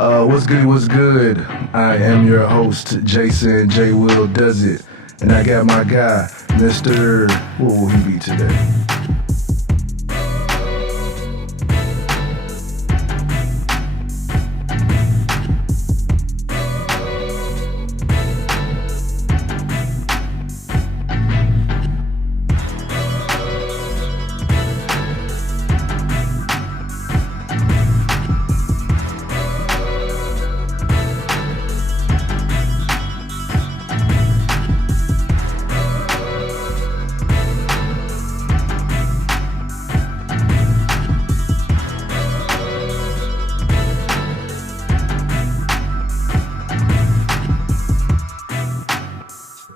What's good, what's good? I am your host, Jason JWILLDOESTV, and I got my guy, Mr. What will he be today?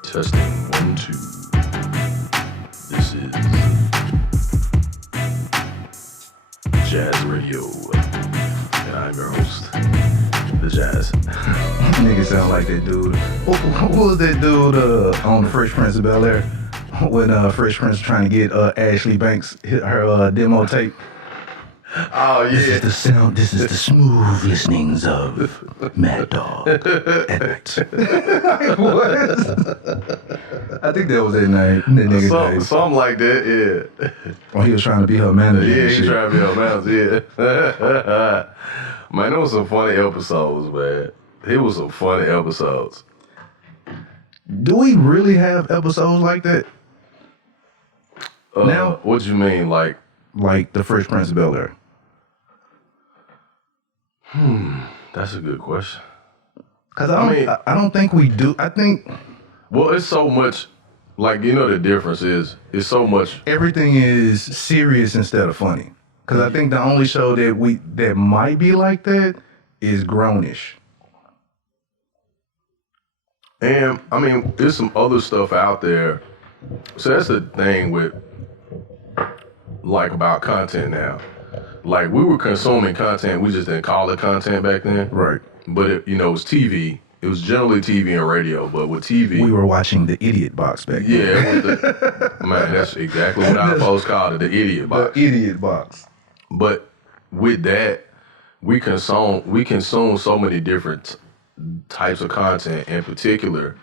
Testing 1, 2. This is Jazz Radio, and I'm your host, The Jazz. Nigga sound like that dude. What was that dude on the Fresh Prince of Bel-Air when Fresh Prince trying to get Ashley Banks her demo tape? Oh yeah. This is the sound. This is the smooth listenings of Mad Dog at night. What? I think that was that night. That nigga name. Something like that, yeah. Well, he was trying to be her manager. Yeah, he trying to be her manager, yeah. Man, there was some funny episodes, man. It was some funny episodes. Do we really have episodes like that? Now? What you mean, like the Fresh Prince of Bel-Air? That's a good question. Because I don't think we do. I think... Well, it's so much, like, you know, the difference is, it's so much. Everything is serious instead of funny. Because I think the only show that might be like that is Grownish. And, I mean, there's some other stuff out there. So that's the thing with, like, about content now. Like, we were consuming content, we just didn't call it content back then. Right. But, it was TV. It was generally TV and radio, but with TV... We were watching the Idiot Box back then. Yeah, it was man, that's exactly what our folks called it, the Idiot Box. The Idiot Box. But with that, we consume so many different types of content. In particular,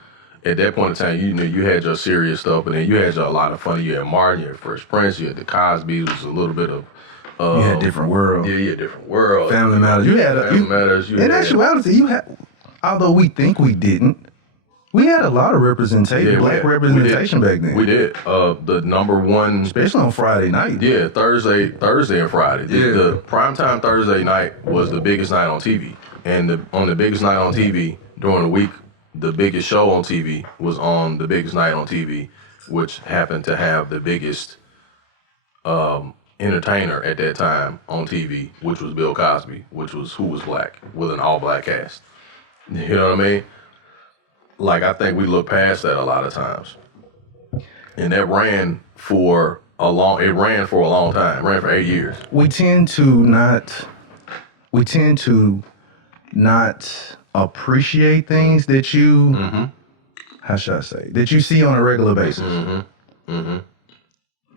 at that point in time, you had your serious stuff, and then you had a lot of funny. You had Martin, you had Fresh Prince, you had the Cosby's, which was a little bit of... you had Different World. Yeah, you had Different World. Family Matters. Family Matters. In actuality, you had... Although we think we didn't, we had a lot of representation, black representation back then. We did. The number one... Especially on Friday night. Yeah, Thursday and Friday. Yeah. The primetime Thursday night was the biggest night on TV. And on the biggest night on TV, during the week, the biggest show on TV was on the biggest night on TV, which happened to have the biggest entertainer at that time on TV, which was Bill Cosby, who was black, with an all-black cast. You know what I mean? Like, I think we look past that a lot of times. And that ran for a long time. It ran for 8 years. We tend to not appreciate things that you, how should I say, that you see on a regular basis.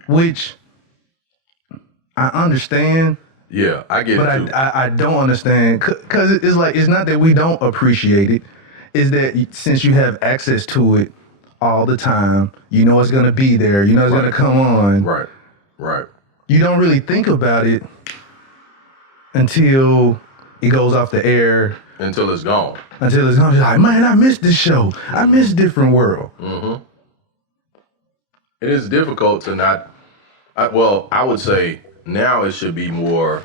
Which I understand. Yeah, I get it too. But I don't understand, because it's like, it's not that we don't appreciate it, it's that since you have access to it all the time, you know it's going to be there, you know it's going to come on. Right. You don't really think about it until it goes off the air. Until it's gone. You're like, man, I missed this show. I missed Different World. It is difficult to not, I would say, now we should be more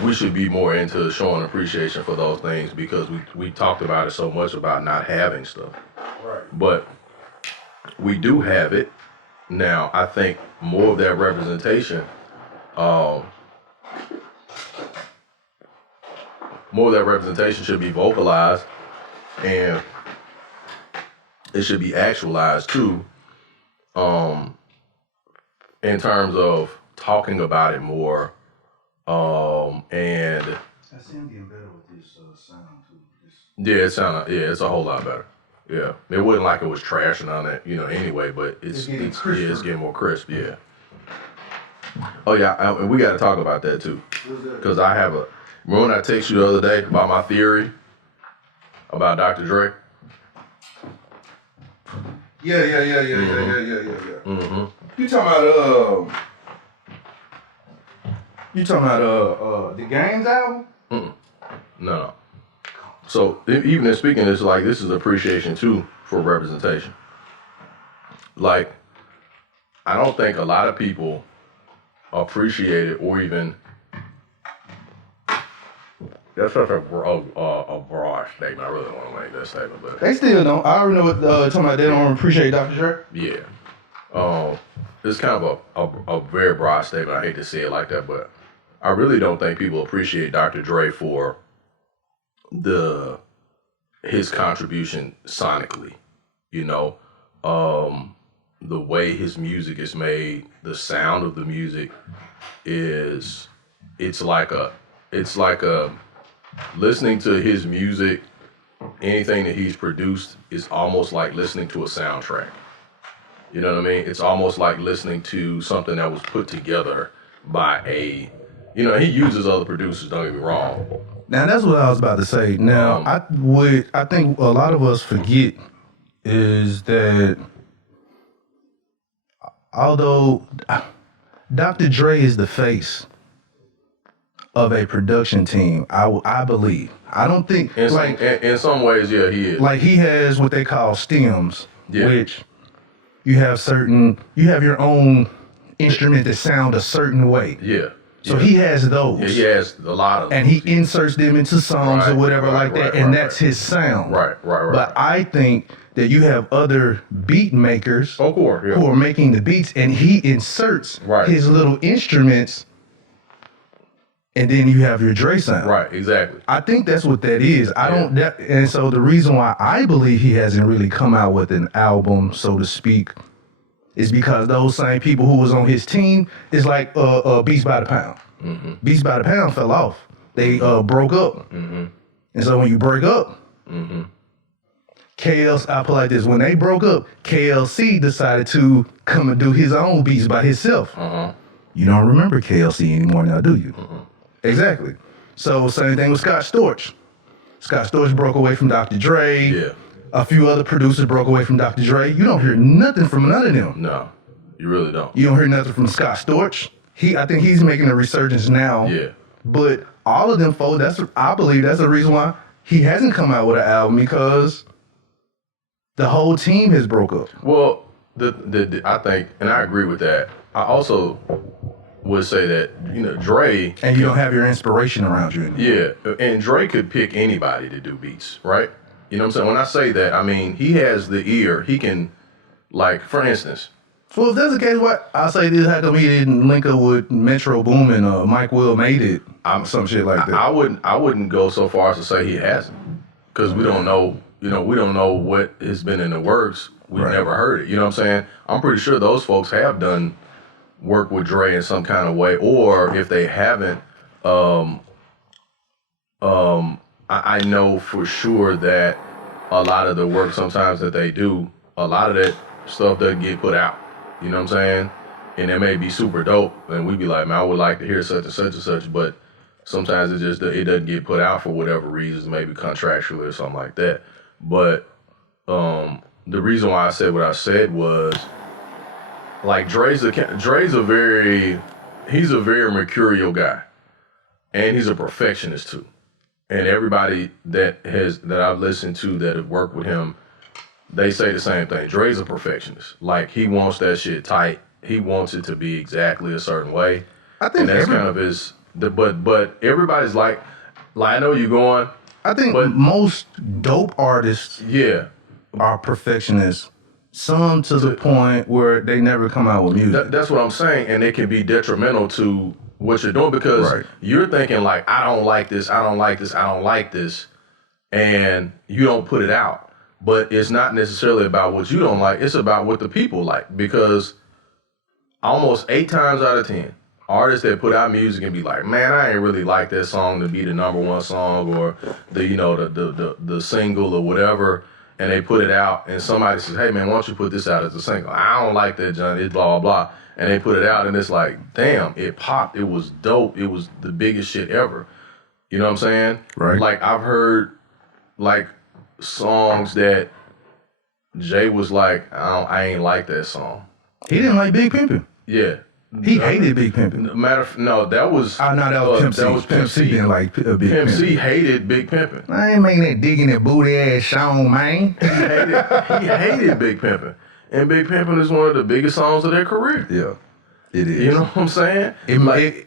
into showing appreciation for those things, because we talked about it so much about not having stuff. Right. But we do have it now. I think more of that representation, should be vocalized, and it should be actualized too, in terms of talking about it more, and I see him getting better with this sound too. It's a whole lot better. Yeah, it wasn't like it was trashing on it, anyway, but it's getting more crisp. Yeah. Oh yeah, and we got to talk about that too, because I have Remember when I texted you the other day about my theory about Dr. Dre? Yeah. Mm-hmm. You talking about the Games album? No. So even in speaking, it's like this is appreciation too for representation. Like, I don't think a lot of people appreciate it or even. That's such a broad statement. I really don't want to make that statement, but They still don't. I already know what talking about. They don't appreciate Dr. Dre. yeah. It's kind of a very broad statement. I hate to say it like that, but I really don't think people appreciate Dr. Dre for his contribution sonically. You know, the way his music is made, the sound of the music it's like a listening to his music, anything that he's produced is almost like listening to a soundtrack. You know what I mean? It's almost like listening to something that was put together by he uses other producers, don't get me wrong. Now that's what I was about to say. Now I think a lot of us forget is that although Dr. Dre is the face of a production team, I believe. I don't think in some ways, yeah, he is. Like he has what they call stems, yeah. which you have your own instrument that sound a certain way. Yeah. So he has those. Yeah, he has a lot of them. And he inserts them into songs or whatever that, and that's his sound. Right. But I think that you have other beat makers who are making the beats, and he inserts his little instruments, and then you have your Dre sound. Right, exactly. I think that's what that is. And so the reason why I believe he hasn't really come out with an album, so to speak, is because those same people who was on his team is like Beats by the Pound. Mm-hmm. Beats by the Pound fell off. They broke up. Mm-hmm. And so when you break up, KLC, I put it like this, when they broke up, KLC decided to come and do his own beats by himself. You don't remember KLC anymore now, do you? Exactly. So same thing with Scott Storch. Scott Storch broke away from Dr. Dre. Yeah. A few other producers broke away from Dr. Dre. You don't hear nothing from none of them. No, you really don't. You don't hear nothing from Scott Storch. I think he's making a resurgence now. Yeah. But all of them folks, I believe that's the reason why he hasn't come out with an album, because the whole team has broke up. Well, I think, and I agree with that. I also would say that, Dre... And you don't have your inspiration around you anymore. Yeah, and Dre could pick anybody to do beats, right? You know what I'm saying? When I say that, I mean, he has the ear. He can, like, for instance... Well, if that's the case, what I'll say this, how come he didn't link up with Metro Boomin or Mike Will Made It? Some shit like that. I wouldn't go so far as to say he hasn't, because we don't know, we don't know what has been in the works. We've never heard it. You know what I'm saying? I'm pretty sure those folks have done work with Dre in some kind of way, or if they haven't, I know for sure that a lot of the work sometimes that they do, a lot of that stuff doesn't get put out. You know what I'm saying? And it may be super dope, and we'd be like, man, I would like to hear such and such and such, but sometimes it doesn't get put out for whatever reasons, maybe contractually or something like that. But the reason why I said what I said was, like, Dre's a very mercurial guy, and he's a perfectionist too. And everybody that I've listened to that have worked with him, they say the same thing. Dre's a perfectionist. Like, he wants that shit tight. He wants it to be exactly a certain way. I think, and that's kind of his. But everybody's like, I know you're going. I think most dope artists, are perfectionists. Some to the point where they never come out with music. That's what I'm saying, and it can be detrimental to what you're doing, because you're thinking like, I don't like this, I don't like this, I don't like this, and you don't put it out. But it's not necessarily about what you don't like, it's about what the people like, because almost 8 times out of 10, artists that put out music and be like, man, I ain't really like that song to be the #1 song, or the single or whatever, and they put it out, and somebody says, hey man, why don't you put this out as a single? I don't like that, John, it's blah, blah, blah. And they put it out, and it's like, damn, it popped, it was dope, it was the biggest shit ever. You know what I'm saying? Right. Like I've heard like songs that Jay was like, I ain't like that song. He didn't like Big Pimpin'. Yeah. He hated Big Pimpin'. No, that was Oh, no, that was Pimp C. That was Pimp C didn't like Big Pimpin'. Pimp C hated Big Pimpin'. I ain't making that digging that booty ass song, man. He hated Big Pimpin'. And Big Pimpin' is one of the biggest songs of their career. Yeah, it is. You know what I'm saying?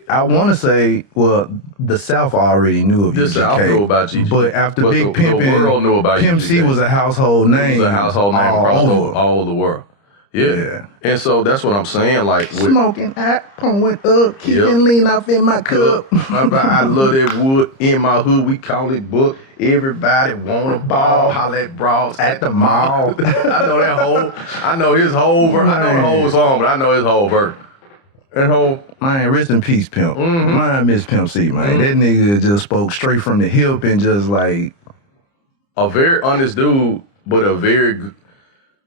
I want to say, well, the South already knew of the UGK. South knew about UGK. But after Big the world knew Pimpin', about Pimp C UGK. was a household name. It was a household name across all over the world. Yeah. Yeah. And so that's what I'm saying. Like with, Smoking hot, pulling up, keeping lean off in my cup. I love that wood in my hood. We call it book. Everybody want a ball. Holla at bras at the mall. I know that whole. I know his whole verse. I know the whole song, but I know his whole verse. And whole. Man, rest in peace, Pimp. Man, miss Pimp C, man. That nigga just spoke straight from the hip and just like A very honest dude, but a very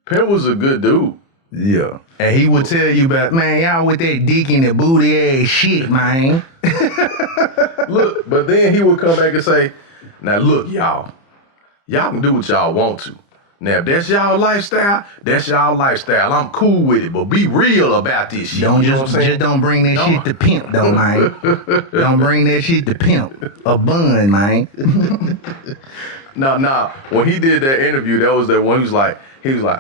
Pimp was a good dude. yeah. And he would tell you about, man, y'all with that dick in the booty ass shit, man. Look, but then he would come back and say, now look, y'all can do what y'all want to. Now, if that's y'all lifestyle, that's y'all lifestyle. I'm cool with it, but be real about this shit. Don't You know what I'm saying? just don't bring that shit to Pimp, though, man. Don't bring that shit to Pimp. A bun, man. Nah. When he did that interview, that was that one. He was like,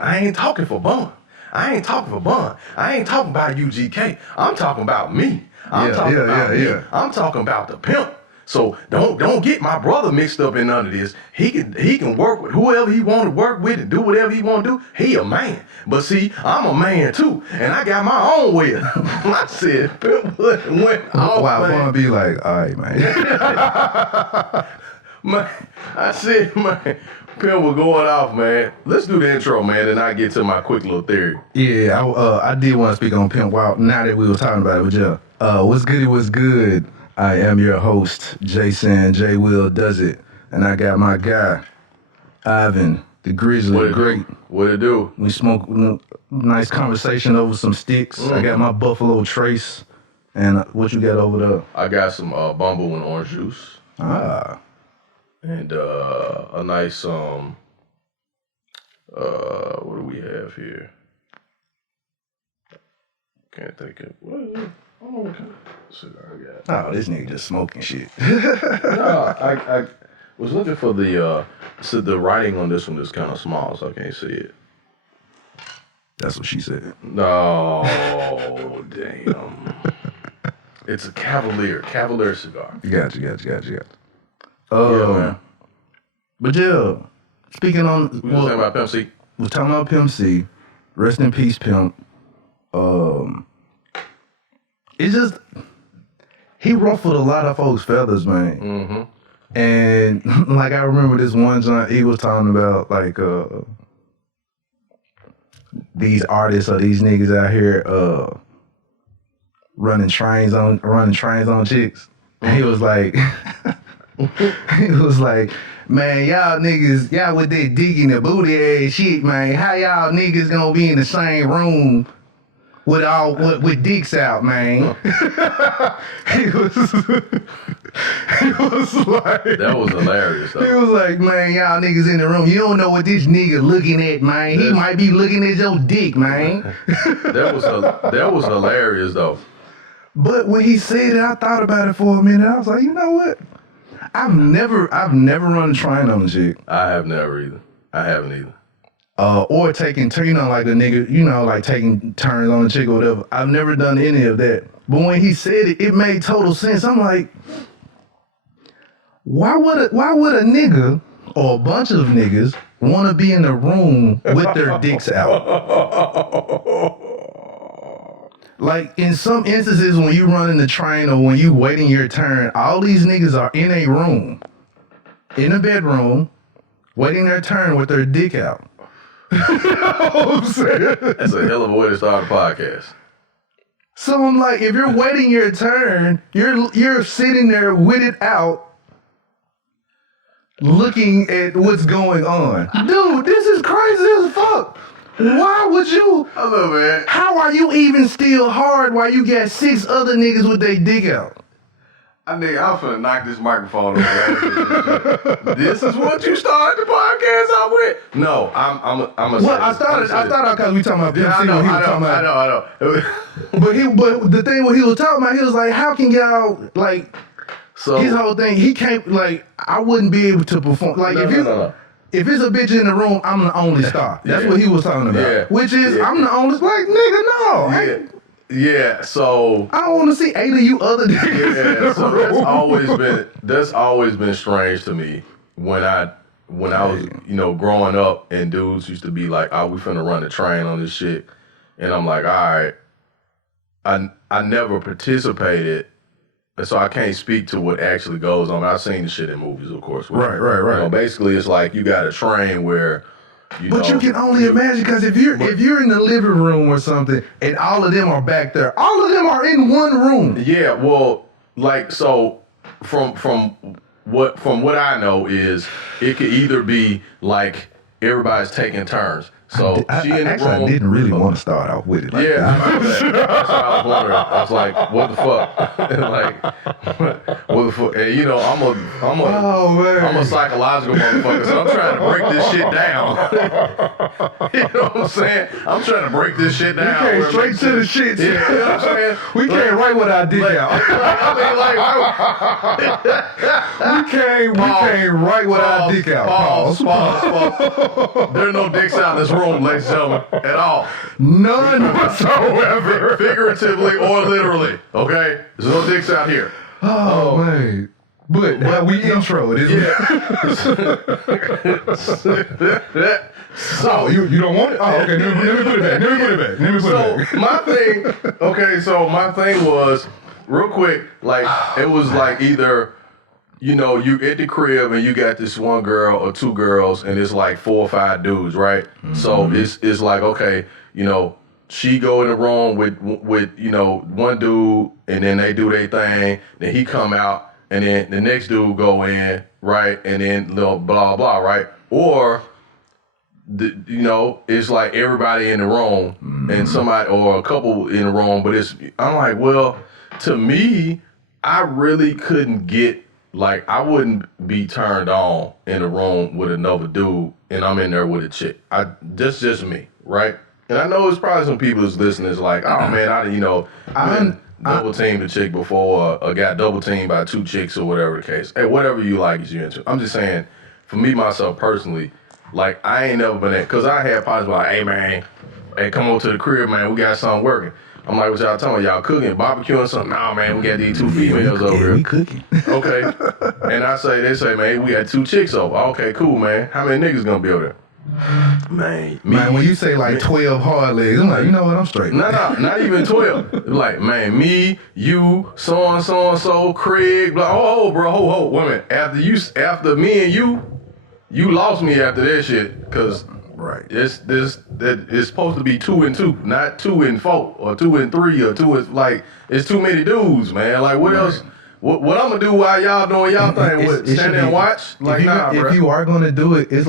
I ain't talking for Bun. I ain't talking about UGK. I'm talking about me. I'm talking about me. I'm talking about the pimp. So don't get my brother mixed up in none of this. He can work with whoever he want to work with and do whatever he want to do. He a man. But see, I'm a man too, and I got my own way. I said, Pimp went off. Wow, man. gonna be like, all right, man. Man, I said, man, Pimp was going off, man. Let's do the intro, man, and I get to my quick little theory. Yeah, I did want to speak on Pimp Wow. Now that we were talking about it with you, what's good? It was good. I am your host, Jason J. Will Does It, and I got my guy, Ivan, the Grizzly Great. What it do? We smoked nice conversation over some sticks. I got my Buffalo Trace, and what you got over there? I got some Bumble and orange juice. Ah. And a nice what do we have here? Can't think of what is it? I don't know what kind of shit I got. Oh, this nigga just smoking shit. No, I was looking for the writing on this one is kind of small, so I can't see it. That's what she said. No, damn. It's a Cavalier cigar. Gotcha. Yeah, man. But yeah, speaking on We were talking about Pimp C. we're talking about Pimp C. Rest in peace, Pimp. It's just he ruffled a lot of folks' feathers, man. Mm-hmm. And like I remember this one time he was talking about like these artists or these niggas out here running trains on chicks. And he was like he was like, man, y'all niggas, y'all with that dick in the booty ass shit, man. How y'all niggas gonna be in the same room with dicks out, man? He was like, That was hilarious, though. he was like, man, y'all niggas in the room. You don't know what this nigga looking at, man. He might be looking at your dick, man. That was hilarious, though. But when he said it, I thought about it for a minute. I was like, you know what? I've never run a train on a chick. I haven't either. Or taking, like a nigga, like taking turns on a chick or whatever. I've never done any of that. But when he said it, it made total sense. I'm like, why would a nigga or a bunch of niggas want to be in a room with their dicks out? Like, in some instances, when you run in the train or when you waiting your turn, all these niggas are in a room, in a bedroom, waiting their turn with their dick out. You know what I'm saying? That's a hell of a way to start a podcast. So I'm like, if you're waiting your turn, you're sitting there with it out, looking at what's going on. Dude, this is crazy as fuck. Why would you? Hello, man. How are you even still hard while you got 6 other niggas with their dick out? I'm finna knock this microphone over. This is what you started the podcast out with? No, I'm a. Well, I thought because we talking about Pimp C. I know. But the thing what he was talking about, he was like, how can y'all like? So his whole thing, he can't like. I wouldn't be able to perform like no. If it's a bitch in the room, I'm the only star. That's what he was talking about. Yeah. Which is, I'm the only, like, nigga, no. Yeah, so I don't want to see 8 of you other niggas. Yeah, so that's always been strange to me when I was, growing up and dudes used to be like, oh, we finna run the train on this shit. And I'm like, all right. I never participated. And so I can't speak to what actually goes on. I've seen the shit in movies, of course. Right. Basically, it's like you got a train where, But you can only imagine, because if you're in the living room or something, and all of them are back there, all of them are in one room. Yeah, well, like so, from what I know is it could either be like everybody's taking turns. So I didn't really want to start off with it. Like I know that. That's why I was wondering. I was like, what the fuck? What the fuck? And I'm a psychological motherfucker, so I'm trying to break this shit down. You know what I'm saying? I'm trying to break this shit down. We came straight to the shit. Yeah, you know what I'm saying? We can't write what I did out. We came right with our dick out. Pause. There are no dicks out in this room, ladies and gentlemen, at all. None whatsoever. Figuratively or literally, okay? There's no dicks out here. Oh, man. But we introed, isn't it? So you don't want it? Oh, okay. Let me put it back. My thing was, real quick, like, it was like either, you at the crib and you got this one girl or two girls and it's like 4 or 5 dudes, right? Mm-hmm. So it's like, okay, she go in the room with one dude and then they do their thing, then he come out and then the next dude go in, right? And then blah, blah, right? Or, it's like everybody in the room and somebody or a couple in the room, but I'm like, well, to me, I really couldn't get, like, I wouldn't be turned on in a room with another dude and I'm in there with a chick. That's just me, right? And I know it's probably some people who's listening is like, oh man, I double teamed a chick before or got double teamed by 2 chicks or whatever the case. Hey, whatever you like is you into. I'm just saying, for me, myself personally, like, I ain't never been because I had partners like, hey man, come on to the crib, man, we got something working. I'm like, what y'all talking about? Y'all cooking, barbecuing something? Nah, man, we got these 2 females over here. We cooking. Okay. And they say, man, we got 2 chicks over. Okay, cool, man. How many niggas gonna be over there? Man, when you say like 12 hard legs, I'm like, you know what? I'm straight. No, not even 12. Like, man, me, you, so and so, Craig. Blah, bro, wait a minute. After me and you lost me after that shit, because right. It's supposed to be 2 and 2, not 2 and 4 or 2 and 3 or 2 and like it's too many dudes, man. Like what else? What I'm gonna do while y'all doing y'all thing? Stand there and watch? Like if you are gonna do it, it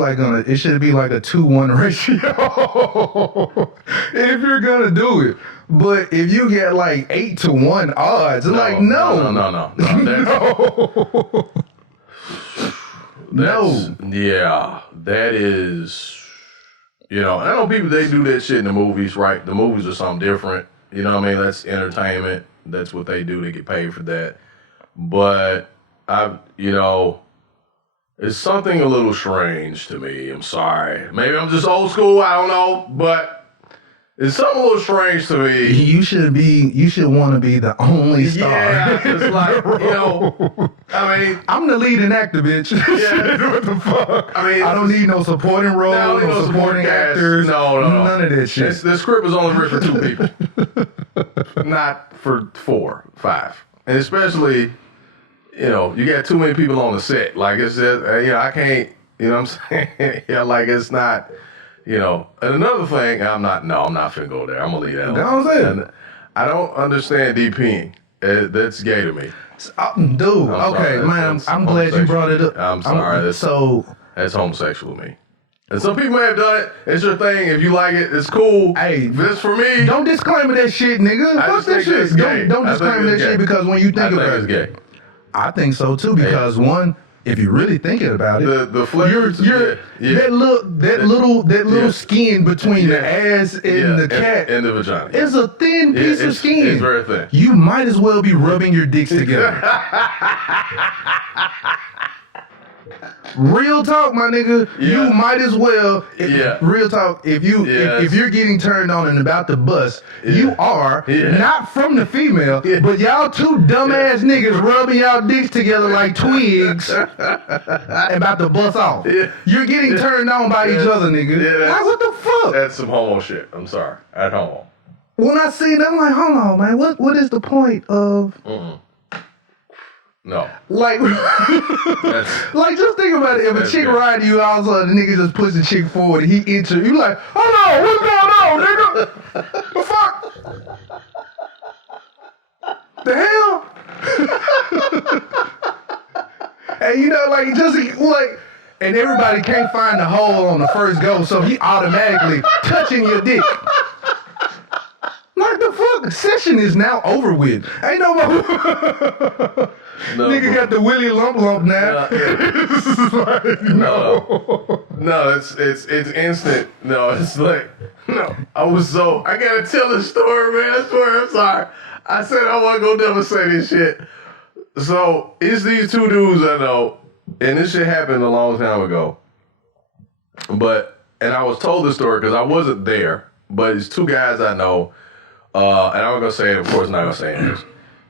should be like a 2-1 ratio. If you're gonna do it. But if you get like 8-1 odds, no. Yeah, that is. I know people, they do that shit in the movies, right? The movies are something different. You know what I mean? That's entertainment. That's what they do. They get paid for that. But it's something a little strange to me. I'm sorry. Maybe I'm just old school. I don't know. But it's something a little strange to me. You should want to be the only star. Yeah, it's like, I mean, I'm the leading actor, bitch. Yeah. What the fuck? I mean, I don't need no supporting role, no supporting actors. No. None of that shit. The script is only written for 2 people. Not for 4, 5. And especially, you got too many people on the set. Like, it's just, I can't, you know what I'm saying? Yeah, like, it's not, And another thing, I'm not finna go there. I'm gonna leave that alone. I don't understand DPing. That's gay to me. Dude, okay, man, I'm glad you brought it up. I'm sorry. That's homosexual to me. And some people may have done it. It's your thing. If you like it, it's cool. Hey, if it's for me, don't disclaimer that shit, nigga. Fuck that shit. Don't disclaimer that shit because when you think about it, it's gay. I think so too, because one, if you're really thinking about it, the flavors, that little skin between the ass and the cat and the vagina is a thin piece of skin. It's very thin. You might as well be rubbing your dicks together. Real talk, my nigga. Yeah. You might as well. Real talk. If you're getting turned on and about to bust, you are not from the female, but y'all two dumbass niggas rubbing y'all dicks together like twigs, about to bust off. You're getting turned on by each other, nigga. Like, what the fuck? That's some homo shit. I'm sorry. At homo. When I see that, I'm like, hold on, man. What is the point of? No. Like, like, just think about it. If a chick ride you, all of a sudden the nigga just puts the chick forward and he enter, you like, hold on, what's going on, nigga? The fuck? The hell? And you know, like, just like, and everybody can't find the hole on the first go, so he automatically touching your dick. Like, the fuck? Session is now over with. Ain't no more. Nigga got the Willy Lump now. No, it's instant. No, it's like, no. I gotta tell this story, man. I swear, I'm sorry. I said I wasn't gonna never say this shit. So, it's these two dudes I know, and this shit happened a long time ago. And I was told this story because I wasn't there, but it's two guys I know, and I'm gonna say it, of course, not gonna say this.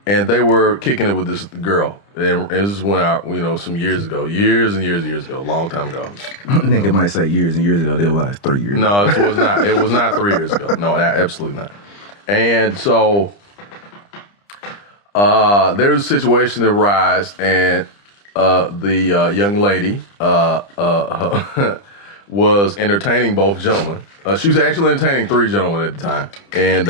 And they were kicking it with this girl. And this went out, some years ago. Years and years ago. A long time ago. Nigga might say years and years ago. It was 3 years. No, it was not. It was not 3 years ago. No, absolutely not. And so, there was a situation that arose, and the young lady was entertaining both gentlemen. She was actually entertaining 3 gentlemen at the time. And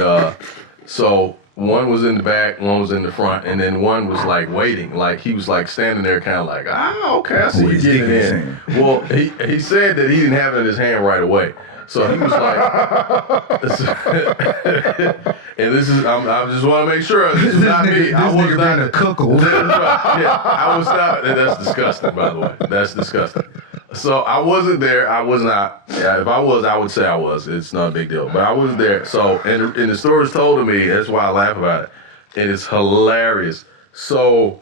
so one was in the back, one was in the front, and then one was like waiting. Like he was like standing there kind of like, okay, I see you getting in. Well, he said that he didn't have it in his hand right away. So he was like, and this is, I just want to make sure this is not me. I was not a cuckold. Yeah, I was not. That's disgusting, by the way. That's disgusting. So I wasn't there. I was not. Yeah, if I was, I would say I was. It's not a big deal. But I wasn't there. So, and the story's told to me. That's why I laugh about it. And it's hilarious. So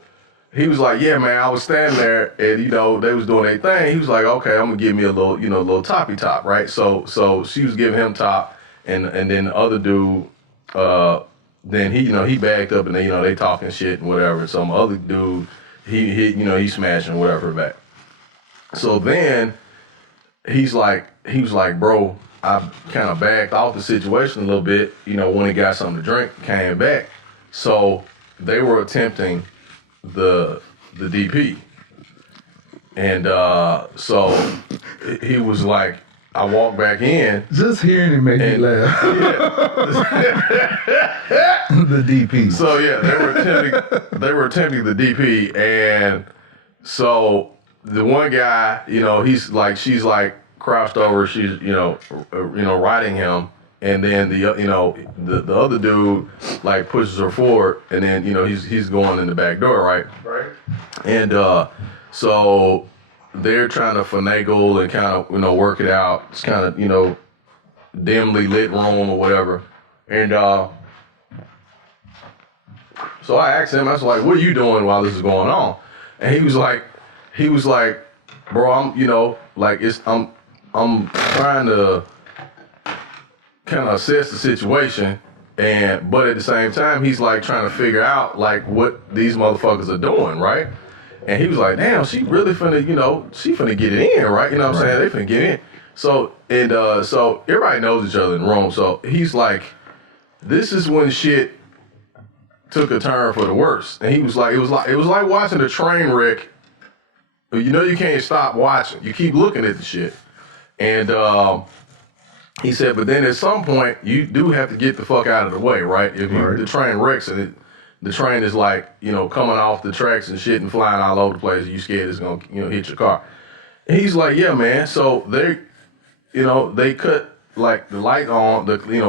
he was like, yeah, man, I was standing there and, they was doing their thing. He was like, okay, I'm going to give me a little, little toppy top, right? So she was giving him top. And then the other dude, then he backed up and they talking shit and whatever. And some other dude, he smashing whatever back. So then he was like, bro, I kind of backed off the situation a little bit, when he got something to drink, came back. So they were attempting the DP. And so he was like, I walked back in. Just hearing it make me laugh. Yeah. The DP. So yeah, they were attempting the DP, and so the one guy, she's like crouched over, she's, riding him, and then the other dude like pushes her forward, and then, he's going in the back door, right? Right. And so they're trying to finagle and kind of, work it out. It's kind of, dimly lit room or whatever. And so I asked him, I was like, what are you doing while this is going on? And he was like, bro, I'm trying to kind of assess the situation, but at the same time, he's like trying to figure out like what these motherfuckers are doing, right? And he was like, damn, she really finna, she finna get it in, right? You know what I'm saying? They finna get in. So, so everybody knows each other in Rome. So he's like, this is when shit took a turn for the worse. And he was like, it was like watching a train wreck. You can't stop watching. You keep looking at the shit. And he said, but then at some point, you do have to get the fuck out of the way, right? If the train wrecks and the train is like, coming off the tracks and shit and flying all over the place, you scared it's gonna, hit your car. And he's like, yeah, man. So they cut like the light on,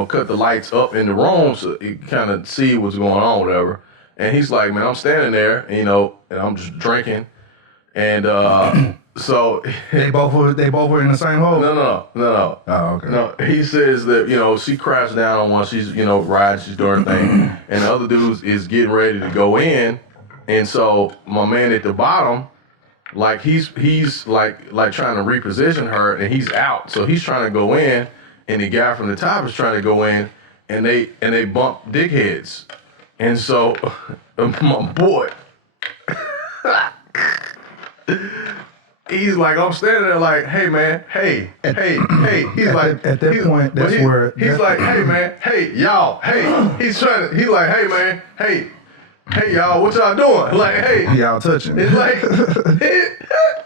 cut the lights up in the room so you kind of see what's going on, whatever. And he's like, man, I'm standing there, and I'm just drinking. And so they both were in the same hole? No. Oh, okay. No, he says that, she crashed down on one, she's, riding, she's doing her thing, and the other dude is getting ready to go in. And so my man at the bottom, like he's like trying to reposition her, and he's out. So he's trying to go in, and the guy from the top is trying to go in, and they bump dickheads. And so my boy, he's like, I'm standing there like, hey man, hey. He's like, at that point, that's where he's like, hey man, hey y'all, hey. He's like, hey man, hey y'all, what y'all doing? Like, hey, y'all touching. It's like,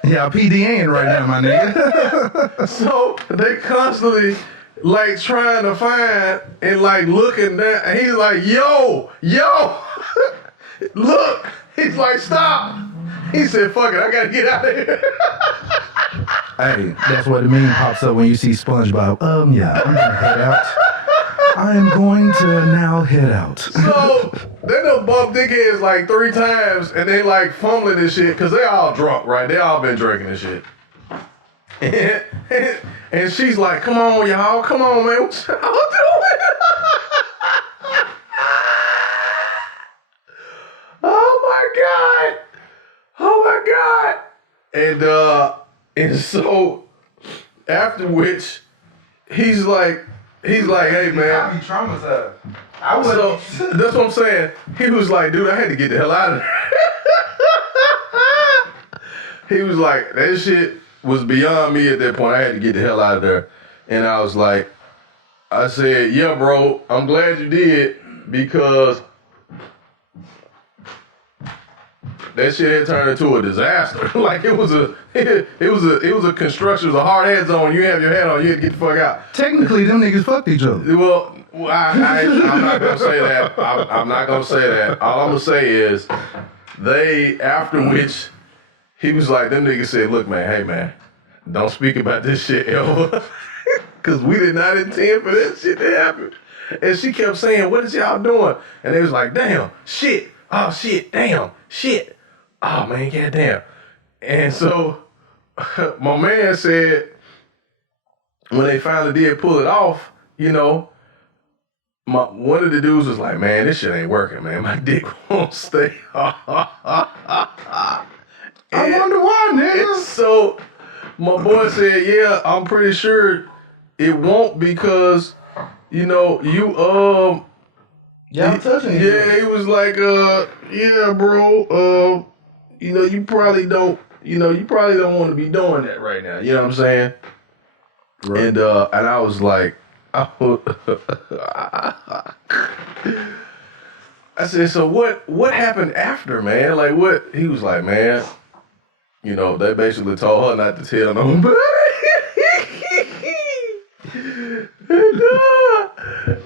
y'all PDAing right now, my nigga. So they constantly like trying to find and like looking down. And he's like, yo, look. He's like, stop. He said, fuck it, I gotta get out of here. Hey, that's what the meme pops up when you see SpongeBob. Yeah, I'm gonna head out. I am going to now head out. So they done bumped dickheads like 3 times, and they like fumbling this shit because they all drunk, right? They all been drinking this shit. And she's like, come on, y'all, come on, man, what y'all doing? Oh my God. And so after which he's like, hey man. I be traumatized. So that's what I'm saying. He was like, dude, I had to get the hell out of there. He was like, that shit was beyond me at that point. I had to get the hell out of there. And I was like, I said, yeah, bro, I'm glad you did, because that shit had turned into a disaster. Like it was a construction, it was a hard head zone. You have your head on, you had to get the fuck out. Technically, them niggas fucked each other. Well, I'm not gonna say that. I'm not gonna say that. All I'm gonna say is, after which, he was like, them niggas said, look, man, hey, man, don't speak about this shit ever. Because we did not intend for that shit to happen. And she kept saying, what is y'all doing? And they was like, damn, shit, oh, shit, damn, shit. Oh, man, goddamn. And so my man said, when they finally did pull it off, one of the dudes was like, man, this shit ain't working, man. My dick won't stay. I wonder why, nigga. So my boy said, yeah, I'm pretty sure it won't, because, Y'all touching each other. Yeah, he was like, yeah, bro, you probably don't want to be doing that right now. You know what I'm saying? Right. And I was like, I said, so what happened after, man? Like what? He was like, man, they basically told her not to tell nobody.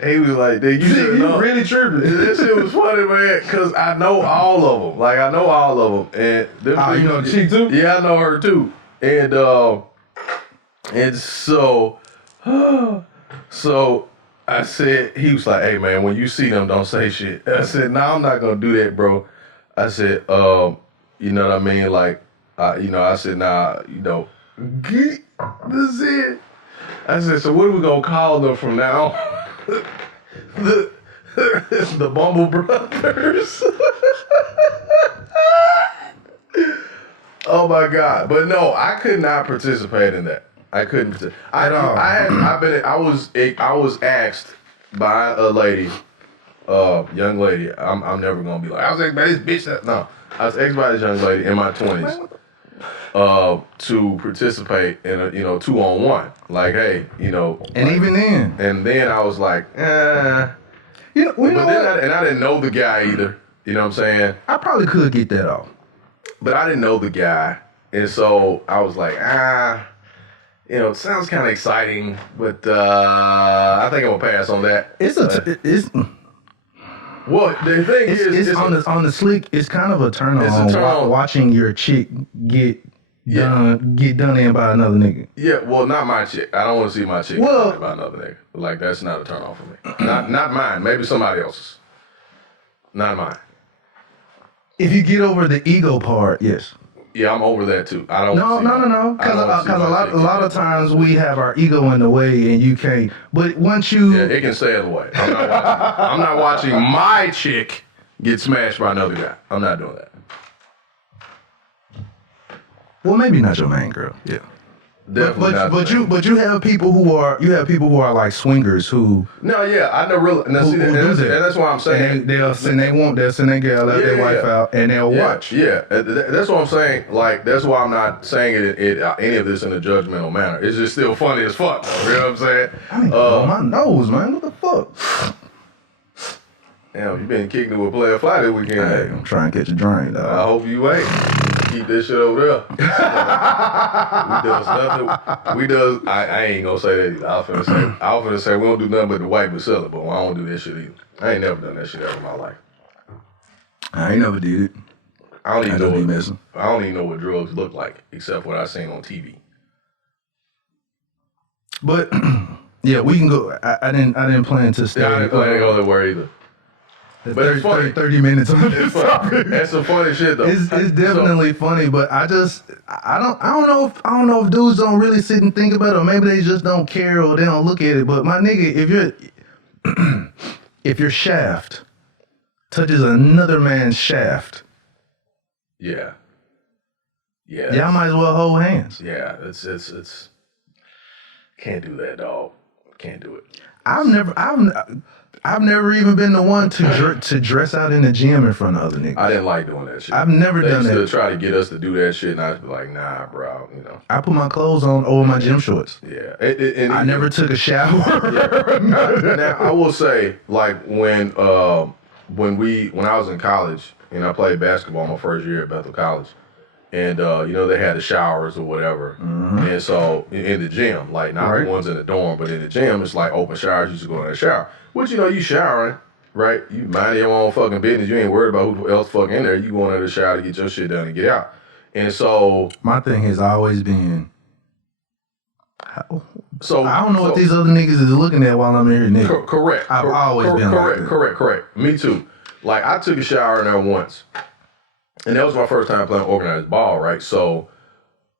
He was like, dude, you should know. Really tripping. This shit was funny, man, because I know all of them. Like, I know all of them. And you know the chick too? Yeah, I know her too. And so I said, he was like, hey, man, when you see them, don't say shit. I said, nah, I'm not going to do that, bro. I said, you know what I mean? Like, I said, nah, this is it. I said, so what are we going to call them from now on? The Bumble Brothers. Oh my God! But no, I could not participate in that. I couldn't. I was asked by a lady, young lady. I'm never gonna be like, I was asked by this bitch. No, I was asked by this young lady in my 20s. To participate in a 2-on-1, like, hey, and even then, and then I was like, I didn't know the guy either. You know what I'm saying? I probably could get that off, but I didn't know the guy, and so I was like, it sounds kind of exciting, but I think I'm gonna pass on that. Well, the thing is, on the slick, it's kind of a turn on watching your chick get done in by another nigga. Yeah, well, not my chick. I don't want to see my chick get done in by another nigga. Like, that's not a turn on for me. Not mine. Maybe somebody else's. Not mine. If you get over the ego part, yes. Yeah, I'm over that too. I don't. No. Because a lot of times we have our ego in the way, and you can't. But once you, yeah, it can stay in the way. I'm not watching my chick get smashed by another guy. I'm not doing that. well, maybe not your main girl. Yeah. Definitely not. But you have people who are like swingers who. No, yeah, I know really. And that's why I'm saying they'll send their girl, let their wife out, and they'll watch. Yeah, that's what I'm saying. Like that's why I'm not saying it any of this in a judgmental manner. It's just still funny as fuck. Though, you know what I'm saying? I mean, my nose, man. What the fuck? Damn, you been kicking to a player fly this weekend. Hey, I'm trying to catch a drain, dog. I hope you ain't. Keep this shit over there. We does. I ain't gonna say that either. I was finna say we don't do nothing but the white but sell it, but I don't do that shit either. I ain't never done that shit ever in my life. I ain't never did it. I don't even messing. I don't even know what drugs look like except what I seen on TV. But yeah, we can go. I didn't plan to stay. Yeah, I didn't plan to go nowhere either. But it's funny. 30 minutes on this topic. That's some funny shit though. It's definitely funny, but I don't know if dudes don't really sit and think about it, or maybe they just don't care or they don't look at it. But my nigga, if your shaft touches another man's shaft, yeah, y'all might as well hold hands. Yeah, it's can't do that, dog. Can't do it. I've never even been the one to dress out in the gym in front of other niggas. I didn't like doing that shit. I've never done that. They used to try to get us to do that shit, and I'd be like, nah, bro, you know. I put my clothes on over my gym shorts. Yeah. I never took a shower. Yeah. Now, I will say, like, when I was in college, and I played basketball my first year at Bethel College, and, they had the showers or whatever. Mm-hmm. And so, in the gym, like, not the ones in the dorm, but in the gym, it's like open showers. You used to go in the shower. Which, you showering, right? You mind your own fucking business. You ain't worried about who else fucking in there. You go into the shower to get your shit done and get out. And so... My thing has always been... I don't know what these other niggas is looking at while I'm here, nigga. Correct. I've always been like that. Correct. Me too. Like, I took a shower in there once. And that was my first time playing organized ball, right? So,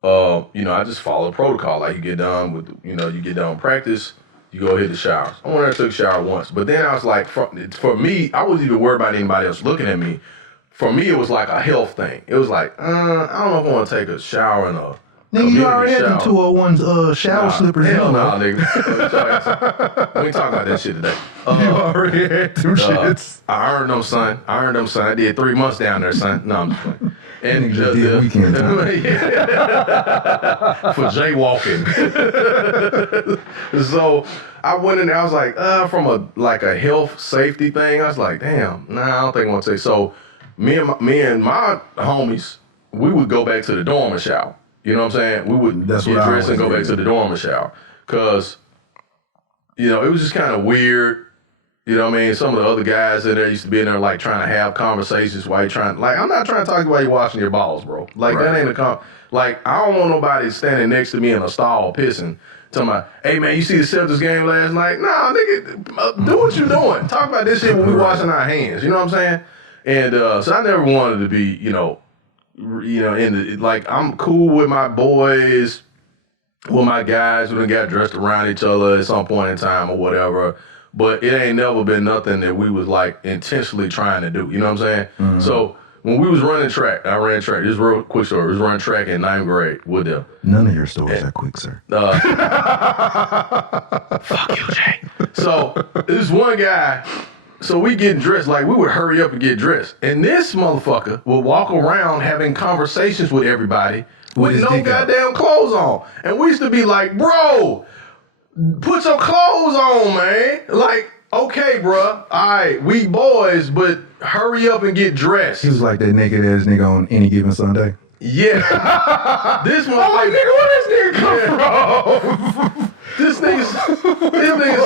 I just followed protocol. Like, you get done with practice... You go hit the showers. I went there and took a shower once. But then I was like, for me, I wasn't even worried about anybody else looking at me. For me, it was like a health thing. It was like, I don't know if I want to take a shower in a nigga, you already had the 201's shower slippers. Hell no, nigga. We ain't talking about that shit today. You already had them shits. I earned them, son. I did 3 months down there, son. No, I'm just playing. And just did weekend time. For jaywalking. So I went in there, I was like, from a health safety thing, I was like, damn, nah, I don't think I want to take. So me and my homies, we would go back to the dorm and shower. You know what I'm saying? We would get dressed and go back to the dorm and shower. Cause, it was just kind of weird. You know what I mean? Some of the other guys in there used to be in there like trying to have conversations while you're I'm not trying to talk to you while you're washing your balls, bro. Like that ain't like, I don't want nobody standing next to me in a stall pissing, talking about, hey man, you see the Celtics game last night? Nah, nigga, do what you doing. Talk about this shit when we washing our hands. You know what I'm saying? And so I never wanted to be, I'm cool with my boys, with my guys who done got dressed around each other at some point in time or whatever. But it ain't never been nothing that we was like intentionally trying to do. You know what I'm saying? Mm-hmm. So when we was running track, I ran track. This is a real quick story. We was running track in 9th grade with them. None of your stories are quick, sir. Fuck you, Jay. So this one guy, so we getting dressed, like we would hurry up and get dressed. And this motherfucker would walk around having conversations with everybody with no goddamn clothes on. And we used to be like, bro, put your clothes on, man. Like, okay, bruh. All right, we boys, but hurry up and get dressed. He was like that naked ass nigga on Any Given Sunday. Yeah. This motherfucker. I'm like, nigga, where this nigga come from? This nigga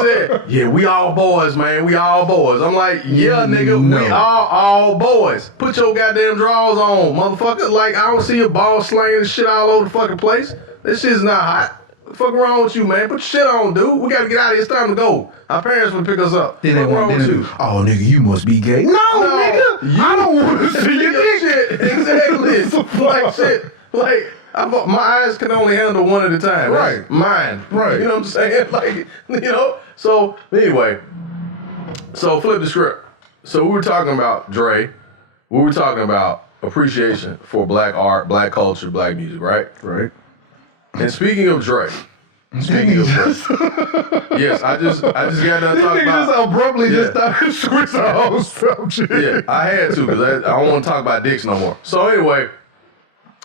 said, yeah, we all boys, man. We all boys. I'm like, yeah, nigga, we all boys. Put your goddamn drawers on, motherfucker. Like, I don't see a ball slanging shit all over the fucking place. This shit's not hot. What the fuck wrong with you, man? Put your shit on, dude. We gotta get out of here. It's time to go. Our parents will pick us up. What's wrong with you? Oh, nigga, you must be gay. No, nigga. I don't want to see your dick. like shit. Like my eyes can only handle one at a time. Right. That's mine. Right. You know what I'm saying? Like, you know. So anyway, so flip the script. So we were talking about Dre. We were talking about appreciation for black art, black culture, black music, right? Right. And speaking of Dre. Yes, I just got done talking about. Just abruptly just started switching the whole subject. Yeah, I had to because I don't want to talk about dicks no more. So anyway.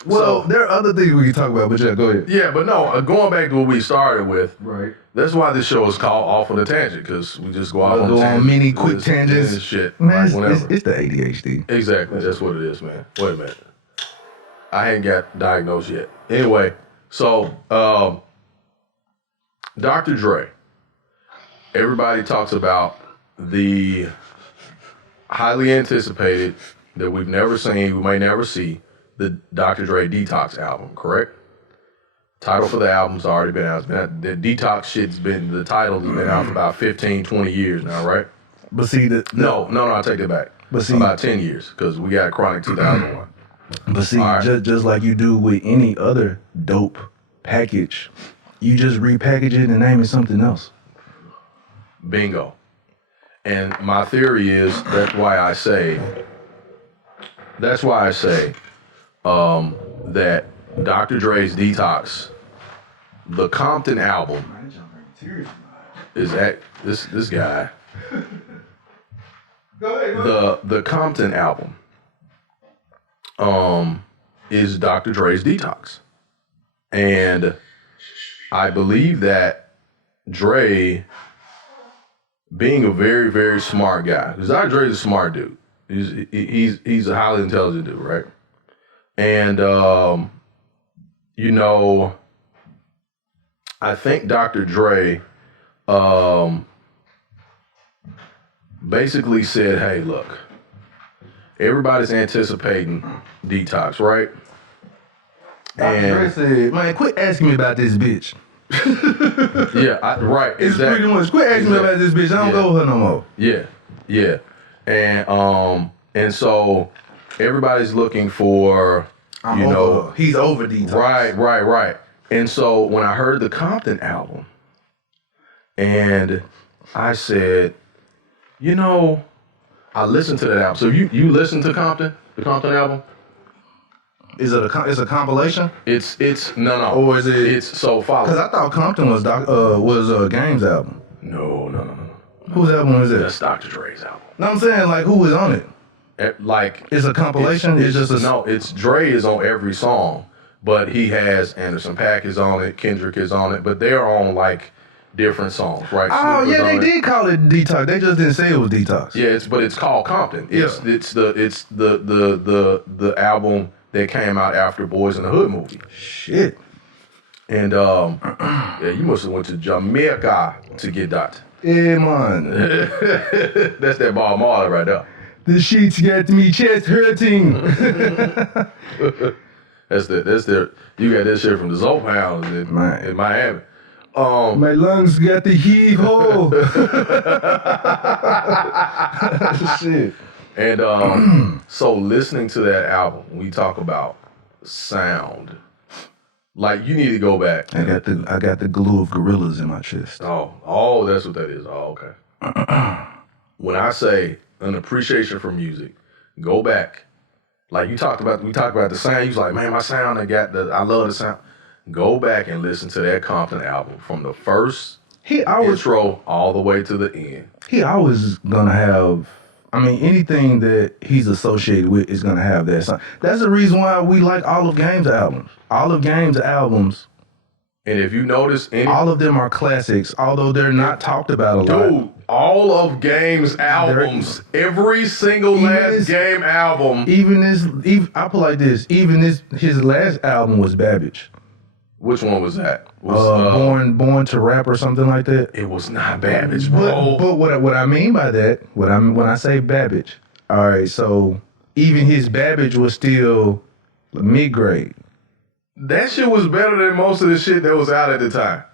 Well, there are other things we can talk about, but yeah, go ahead. Yeah, but no, going back to what we started with. Right. That's why this show is called Off on a Tangent, because we just go off on Go tangents. on many quick tangents. And shit. Man, Like, it's the ADHD. Exactly. That's what it is, man. Wait a minute. I ain't got diagnosed yet. Anyway, so Dr. Dre. Everybody talks about the highly anticipated, that we've never seen, we may never see, the Dr. Dre Detox album, correct? Title for the album's already been out. The Detox shit's been, the title has been out for about 15, 20 years now, right? But see, No, I take that back. But see, about 10 years, because we got Chronic 2001. But see, Right. just like you do with any other dope package, you just repackage it and name it something else. Bingo. And my theory is that's why I say that Dr. Dre's Detox, the Compton album, is that this guy. The Compton album is Dr. Dre's Detox. And I believe that Dre, being a very, very smart guy, because Dr. Dre's a smart dude. He's a highly intelligent dude, right? And you know, I think Dr. Dre basically said, hey, look, everybody's anticipating Detox, right? Dr. Dre said, man, quit asking me about this bitch. Yeah, right. It's exactly. pretty much, quit asking me about this bitch. I don't go with her no more. Yeah. And so everybody's looking for, he's over Detox. Right. And so when I heard the Compton album, and I said, I listened to that album. So you listened to the Compton album? Is it it's a compilation? It's no. Or is it? It's so follow. Because I thought Compton was Game's album. No. Whose album is it? That's Dr. Dre's album. No, I'm saying like who is on it? It's a compilation. It's just no. It's Dre is on every song, but he has Anderson .Paak is on it, Kendrick is on it, but they're on like different songs, right? Oh yeah, they did call it Detox. They just didn't say it was Detox. Yeah, but it's called Compton. It's the album that came out after Boyz in the Hood movie. Shit. And yeah, you must have went to Jamaica to get that. Yeah, man. That's that Bob Marley right there. The sheets got me chest hurting. That's the you got that shit from the Zope Hounds in Miami. My lungs got the heave ho. Shit. And so listening to that album, we talk about sound. Like you need to go back. I got the glue of gorillas in my chest. Oh, that's what that is. Oh, okay. When I say an appreciation for music, go back. Like we talked about the sound. You was like, man, my sound, I love the sound. Go back and listen to that Compton album from the first intro all the way to the end. He always gonna have, anything that he's associated with is gonna have that sound. That's the reason why we like all of Game's albums. All of Game's albums. And if you notice, all of them are classics, although they're not talked about a lot. Dude, all of Game's albums, every single last Game album. I put like this, his last album was Babbage. Which one was that? Born to Rap or something like that. It was not Babbage, bro. But what I mean by that, when I say Babbage, all right, so even his Babbage was still mid-grade. That shit was better than most of the shit that was out at the time.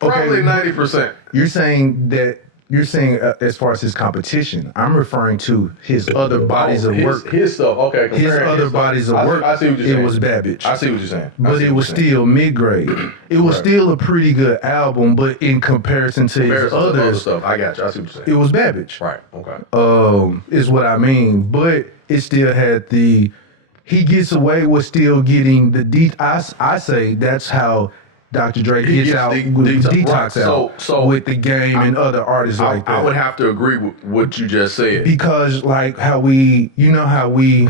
Probably 90%. You're saying that You're saying as far as his competition. I'm referring to his other bodies of work. His stuff, okay. His other bodies of work. I see what you're saying. It was Babbage. I see what you're saying. But it was still mid-grade. It was still a pretty good album, but in comparison to his other stuff, I got you. I see what you're saying. It was Babbage. Right. Okay. Is what I mean. But it still had the. He gets away with still getting the I say that's how Dr. Dre gets out with Detox out so with the Game and other artists like that. I would have to agree with what you just said. Because like how we how we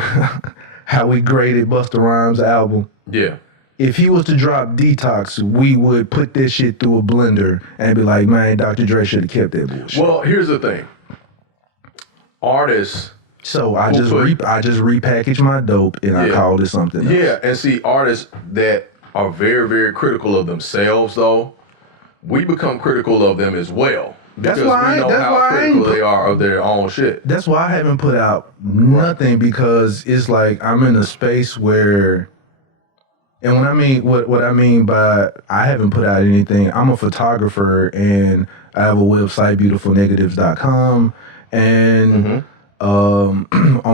graded Busta Rhymes' album. Yeah. If he was to drop Detox, we would put this shit through a blender and be like, man, Dr. Dre should have kept that bullshit. Well, here's the thing. Artists. So I just repackaged my dope and I called it something else. Yeah, and see, artists that are very, very critical of themselves, though, we become critical of them as well. Because we know how critical they are of their own shit. That's why I haven't put out nothing, because it's like I'm in a space where, and when I mean what I mean by I haven't put out anything, I'm a photographer and I have a website, beautifulnegatives.com, and on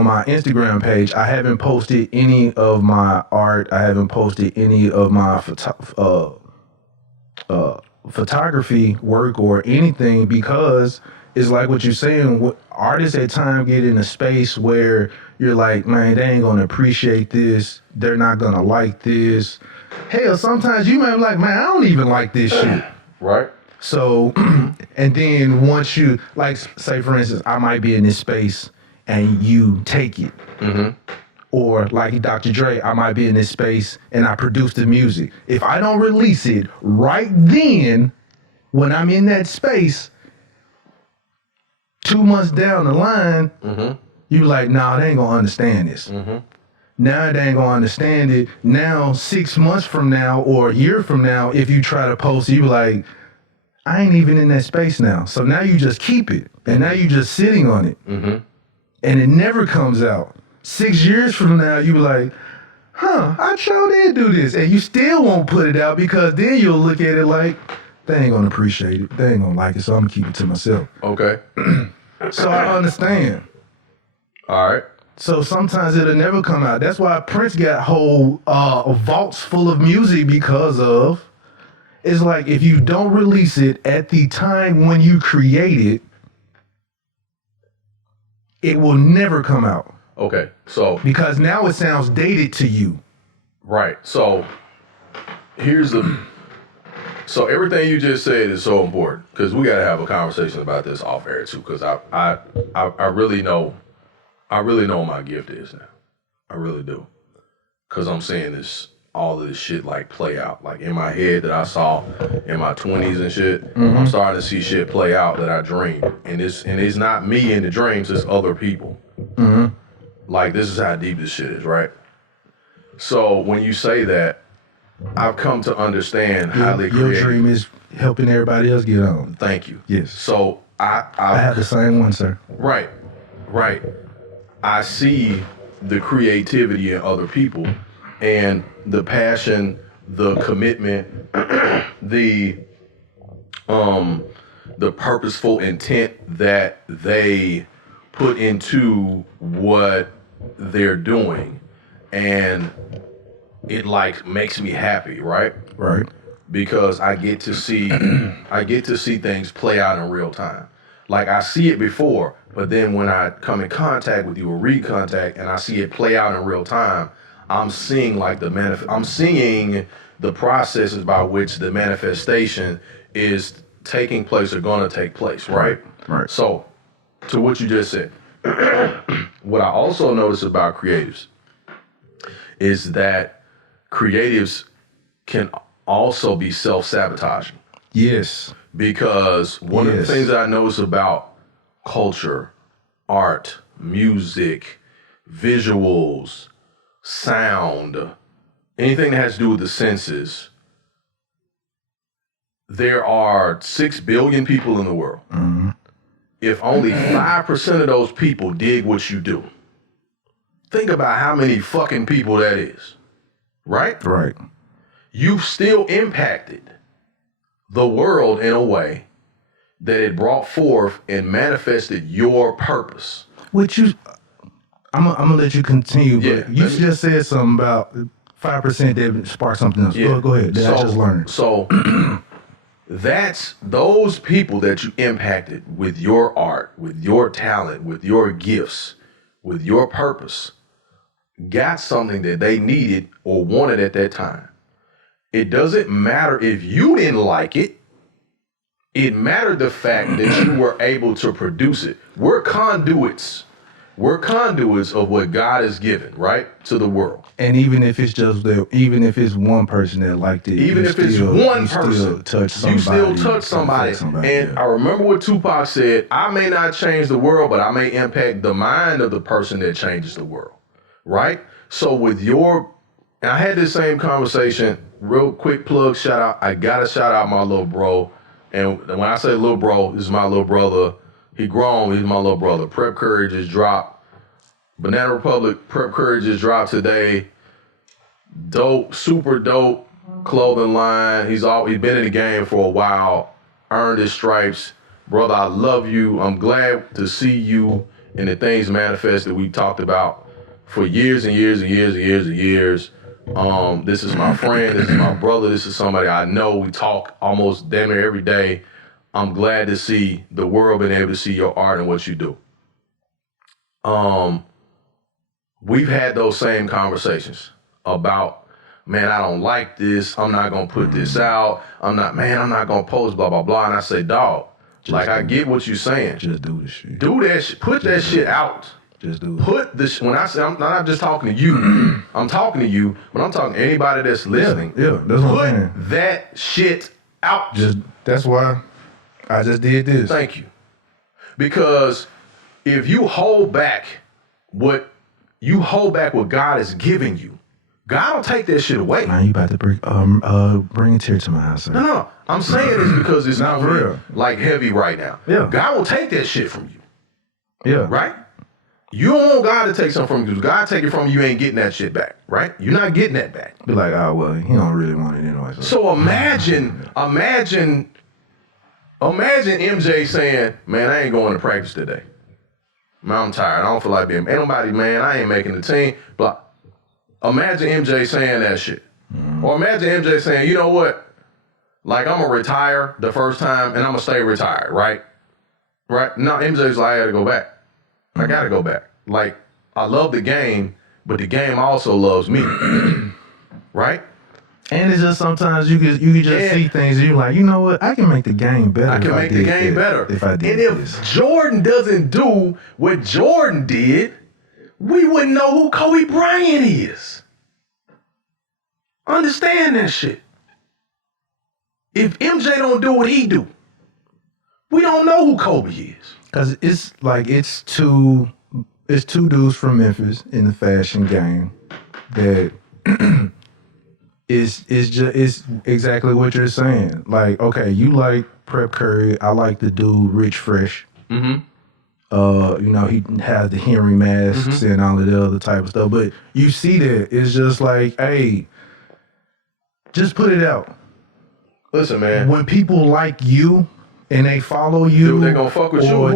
my Instagram page, I haven't posted any of my art. I haven't posted any of my photography work or anything, because it's like what you're saying. Artists at times get in a space where you're like, man, they ain't gonna appreciate this. They're not gonna like this. Hell, sometimes you might be like, man, I don't even like this shit. Right. So, and then once you, like, say for instance, I might be in this space and you take it. Or like Dr. Dre, I might be in this space and I produce the music. If I don't release it right then, when I'm in that space, 2 months down the line, you like, nah, they ain't gonna understand this. Now they ain't gonna understand it. Now, 6 months from now or a year from now, if you try to post it, you be like, I ain't even in that space now. So now you just keep it. And now you just sitting on it. And it never comes out. 6 years from now, you be like, I sure did do this. And you still won't put it out, because then you'll look at it like, they ain't gonna appreciate it. They ain't gonna like it, so I'm gonna keep it to myself. Okay. So I understand. All right. So sometimes it'll never come out. That's why Prince got whole vaults full of music, because of, it's like if you don't release it at the time when you create it, it will never come out. Okay, so because now it sounds dated to you. Right. So so everything you just said is so important, because we got to have a conversation about this off air too. Because I really know my gift is now. I really do. Because I'm seeing all of this shit like play out, like in my head that I saw in my 20s and shit. I'm starting to see shit play out that I dreamed, and it's not me in the dreams, it's other people. Like, this is how deep this shit is, right? So when you say that, I've come to understand how they create. Your dream is helping everybody else get on. Thank you. Yes. So I have the same one, sir. Right. I see the creativity in other people, and the passion, the commitment, the purposeful intent that they put into what they're doing, and it like makes me happy, right? Right. Because I get to see things play out in real time. Like, I see it before, but then when I come in contact with you or read contact and I see it play out in real time, I'm seeing like I'm seeing the processes by which the manifestation is taking place or gonna take place, right? Right. So, to what you just said, what I also notice about creatives is that creatives can also be self-sabotaging. Yes. Because one of the things that I notice about culture, art, music, visuals, sound, anything that has to do with the senses, there are 6 billion people in the world. If only 5% of those people dig what you do, think about how many fucking people that is, right? Right. You've still impacted the world in a way that it brought forth and manifested your purpose. Which I'm gonna let you continue, but you just said something about 5% that sparked something else. Yeah. Go ahead. That I just learned. So that's those people that you impacted with your art, with your talent, with your gifts, with your purpose, got something that they needed or wanted at that time. It doesn't matter if you didn't like it. It mattered the fact that you were able to produce it. We're conduits. We're conduits of what God has given, right, to the world. And even if it's even if it's one person that liked it, even if it's one person, you still touch somebody. And I remember what Tupac said: "I may not change the world, but I may impact the mind of the person that changes the world." Right. So and I had this same conversation. Real quick plug, shout out. I gotta shout out my little bro. And when I say little bro, this is my little brother. He grown, he's my little brother. Prep Curry just dropped. Banana Republic Prep Curry just dropped today. Dope, super dope clothing line. He's been in the game for a while, earned his stripes. Brother, I love you. I'm glad to see you and the things manifest that we talked about for years and years and years and years and years. This is my friend, this is my brother, this is somebody I know. We talk almost damn near every day. I'm glad to see the world being able to see your art and what you do. We've had those same conversations about, man, I don't like this. I'm not going to put this out. I'm not going to post, blah, blah, blah. And I say, dog, I get what you're saying. Just do this shit. Do that shit. Put that shit out. Just do it. When I say, I'm not just talking to you. I'm talking to you, but I'm talking to anybody that's listening. Yeah, that's what I'm saying. Put that shit out. That's why I just did this. Thank you. Because if you hold back what God is giving you, God will take that shit away. Man, you about to bring a tear to my eyes. No. I'm saying this because it's not real. Like heavy right now. Yeah. God will take that shit from you. Yeah. Right? You don't want God to take something from you, because God take it from you, you ain't getting that shit back, right? You're not getting that back. Be like, oh, well, he don't really want it anyway. So imagine MJ saying, man, I ain't going to practice today. Man, I'm tired. I don't feel like being, ain't nobody, man, I ain't making the team. But imagine MJ saying that shit. Or imagine MJ saying, you know what? Like, I'm going to retire the first time and I'm going to stay retired, right? Right? No, MJ's like, I got to go back. I got to go back. Like, I love the game, but the game also loves me. Right? And it's just sometimes you can just see things and you're like, you know what? I can make the game better. I can make the game better. If I did this. And if Jordan doesn't do what Jordan did, we wouldn't know who Kobe Bryant is. Understand that shit. If MJ don't do what he do, we don't know who Kobe is. Cause it's two dudes from Memphis in the fashion game that is exactly what you're saying. Like, okay, you like Prep Curry, I like the dude Rich Fresh. Mm-hmm. You know, he has the Henry masks and all of the other type of stuff. But you see that it's just like, hey, just put it out. Listen, man. When people like you and they follow you, they're gonna fuck with you. Or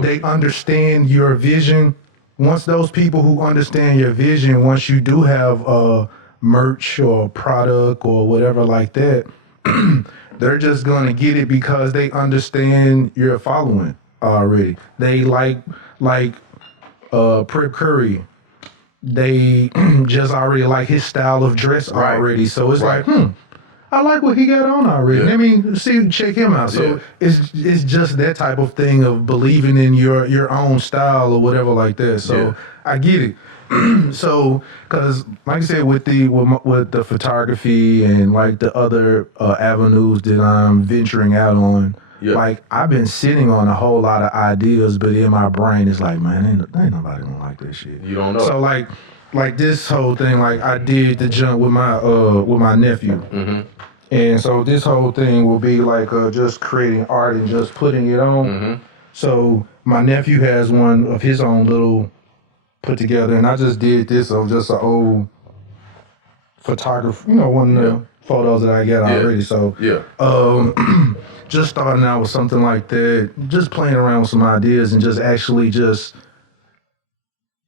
they understand your vision. Once those people who understand your vision, once you do have merch or product or whatever like that, they're just gonna get it because they understand your following already. They like Prep Curry. They just already like his style of dress already. So it's like, I like what he got on already. Yeah. Let me check him out. So it's just that type of thing of believing in your own style or whatever like that. So I get it. So, because like I said, with the photography and like the other avenues that I'm venturing out on, like I've been sitting on a whole lot of ideas, but in my brain it's like, man, ain't nobody gonna like that shit. You don't know. So like this whole thing, like I did the jump with my nephew. Mm-hmm. And so this whole thing will be like just creating art and just putting it on. Mm-hmm. So my nephew has one of his own little put together, and I just did this of just an old photography, one of the photos that I got already. So just starting out with something like that, just playing around with some ideas and just actually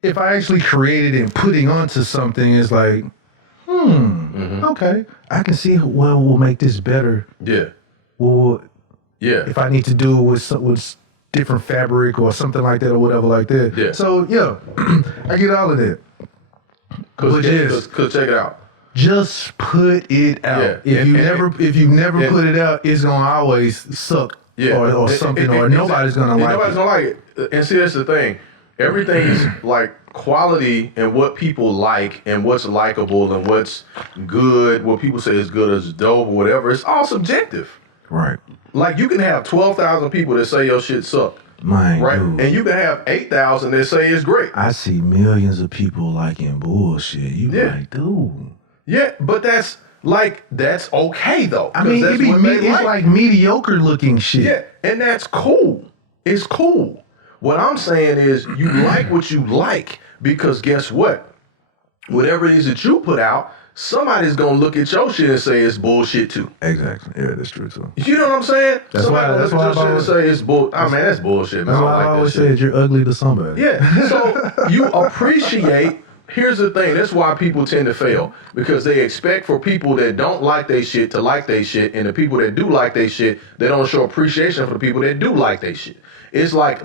if I actually created it and putting onto something, it's like, okay, I can see well we'll make this better. Yeah. Well, Yeah. if I need to do it with different fabric or something like that or whatever like that. Yeah. So yeah, I get all of that. Cause check it out. Just put it out. Yeah. If you never put it out, it's gonna always suck. Yeah. Or something, or nobody's gonna like it. Nobody's gonna like it. And see, that's the thing. Everything is like quality and what people like and what's likable and what's good, what people say is good, is dope, or whatever. It's all subjective. Right. Like you can have 12,000 people that say your shit suck. Man, right? dude. And you can have 8,000 that say it's great. I see millions of people liking bullshit. You like, dude. Yeah, but that's okay though. I mean, it's like mediocre looking shit. Yeah, and that's cool. It's cool. What I'm saying is you like what you like because guess what? Whatever it is that you put out, somebody's gonna look at your shit and say it's bullshit too. Exactly. Yeah, that's true too. You know what I'm saying? That's why your shit and say it's bull. I mean, that's bullshit, man. That's why I always said you're ugly to somebody. Yeah. So you appreciate. Here's the thing. That's why people tend to fail because they expect for people that don't like their shit to like their shit, and the people that do like their shit, they don't show appreciation for the people that do like their shit. It's like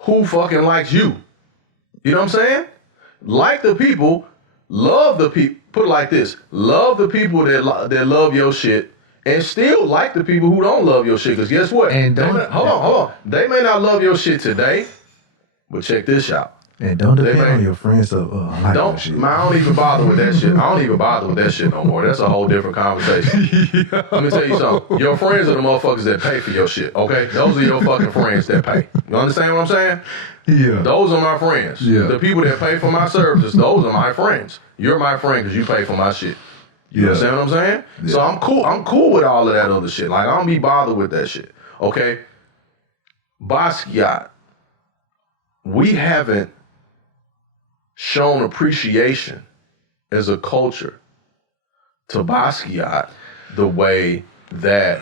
who fucking likes you. You know what I'm saying? Like the people, love the people. Put it like this: love the people that love your shit, and still like the people who don't love your shit. Because guess what? And hold on. They may not love your shit today, but check this out. And don't depend on your friends to like that shit. I don't even bother with that shit. I don't even bother with that shit no more. That's a whole different conversation. Let me tell you something. Your friends are the motherfuckers that pay for your shit, okay? Those are your fucking friends that pay. You understand what I'm saying? Yeah. Those are my friends. Yeah. The people that pay for my services, those are my friends. You're my friend because you pay for my shit. You understand what I'm saying? Yeah. So I'm cool. I'm cool with all of that other shit. Like, I don't be bothered with that shit, okay? Basquiat, we haven't shown appreciation as a culture to Basquiat the way that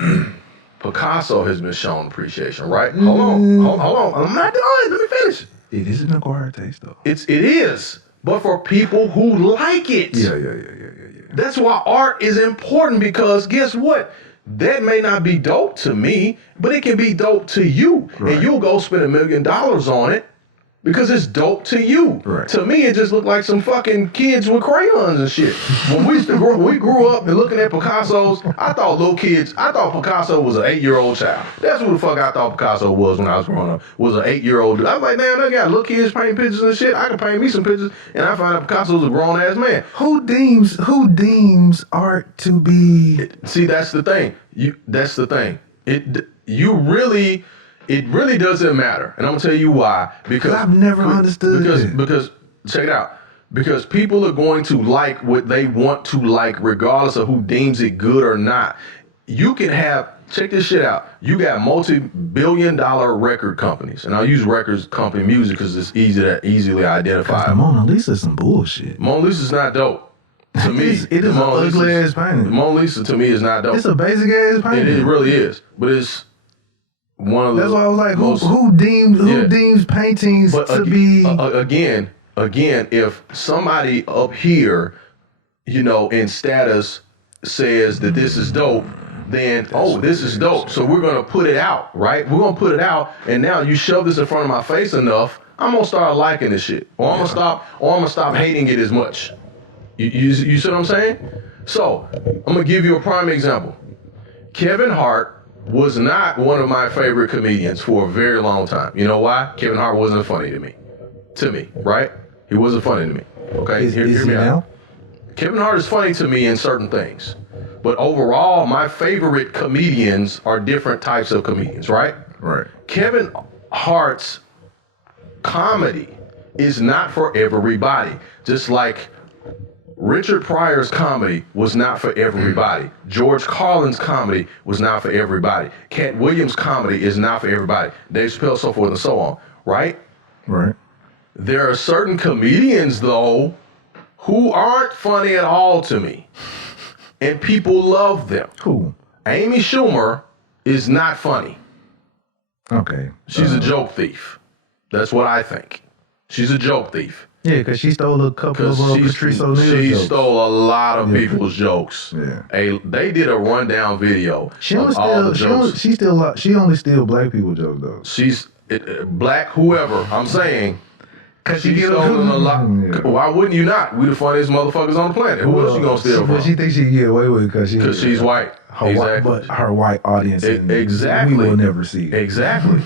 Picasso has been shown appreciation, right? Hold on. I'm not done. Let me finish. It is an acquired taste, though. It is, but for people who like it. Yeah. That's why art is important because guess what? That may not be dope to me, but it can be dope to you. Right. And you'll go spend $1 million on it because it's dope to you. Right. To me, it just looked like some fucking kids with crayons and shit. When we grew up and looking at Picasso's, I thought Picasso was an 8-year-old child. That's what the fuck I thought Picasso was when I was growing up, was an 8-year-old dude. I was like, damn, they got little kids painting pictures and shit. I can paint me some pictures, and I find out Picasso was a grown-ass man. Who deems art to be... See, that's the thing. It really doesn't matter. And I'm going to tell you why. Because I've never understood it. Because, check it out. Because people are going to like what they want to like regardless of who deems it good or not. You can have, check this shit out. You got multi-billion-dollar record companies. And I'll use records company music because it's easily identified. The Mona Lisa's some bullshit. Mona Lisa's not dope. To me, it is an ugly-ass painting. The Mona Lisa, to me, is not dope. It's a basic-ass painting. It really is. But it's... That's why I was like, who deems paintings to be... Again, if somebody up here, in status says that this is dope, then, this is dope. So we're going to put it out, right? We're going to put it out, and now you shove this in front of my face enough, I'm going to start liking this shit. Or I'm going to stop hating it as much. You see what I'm saying? So, I'm going to give you a prime example. Kevin Hart was not one of my favorite comedians for a very long time. You know why? Kevin Hart wasn't funny to me, right? He wasn't funny to me. Okay, hear me out. Kevin Hart is funny to me in certain things, but overall, my favorite comedians are different types of comedians, right? Right. Kevin Hart's comedy is not for everybody, just like Richard Pryor's comedy was not for everybody. George Carlin's comedy was not for everybody. Cat Williams' comedy is not for everybody. Dave Chappelle, so forth and so on, right? Right. There are certain comedians, though, who aren't funny at all to me. And people love them. Who? Amy Schumer is not funny. Okay. She's a joke thief. That's what I think. She's a joke thief. Yeah, because she stole a couple of Patrice O'Neal She jokes. stole a lot of people's jokes. Yeah. They did a rundown video She of all the jokes. she only steal black people jokes though. She's black, whoever. I'm saying. Cause She's stolen a lot. Yeah. Why wouldn't you not? We the funniest motherfuckers on the planet. Who else you gonna steal from? But she thinks she can get away with it because she's white. Exactly. But her white audience, exactly, we will never see. Exactly.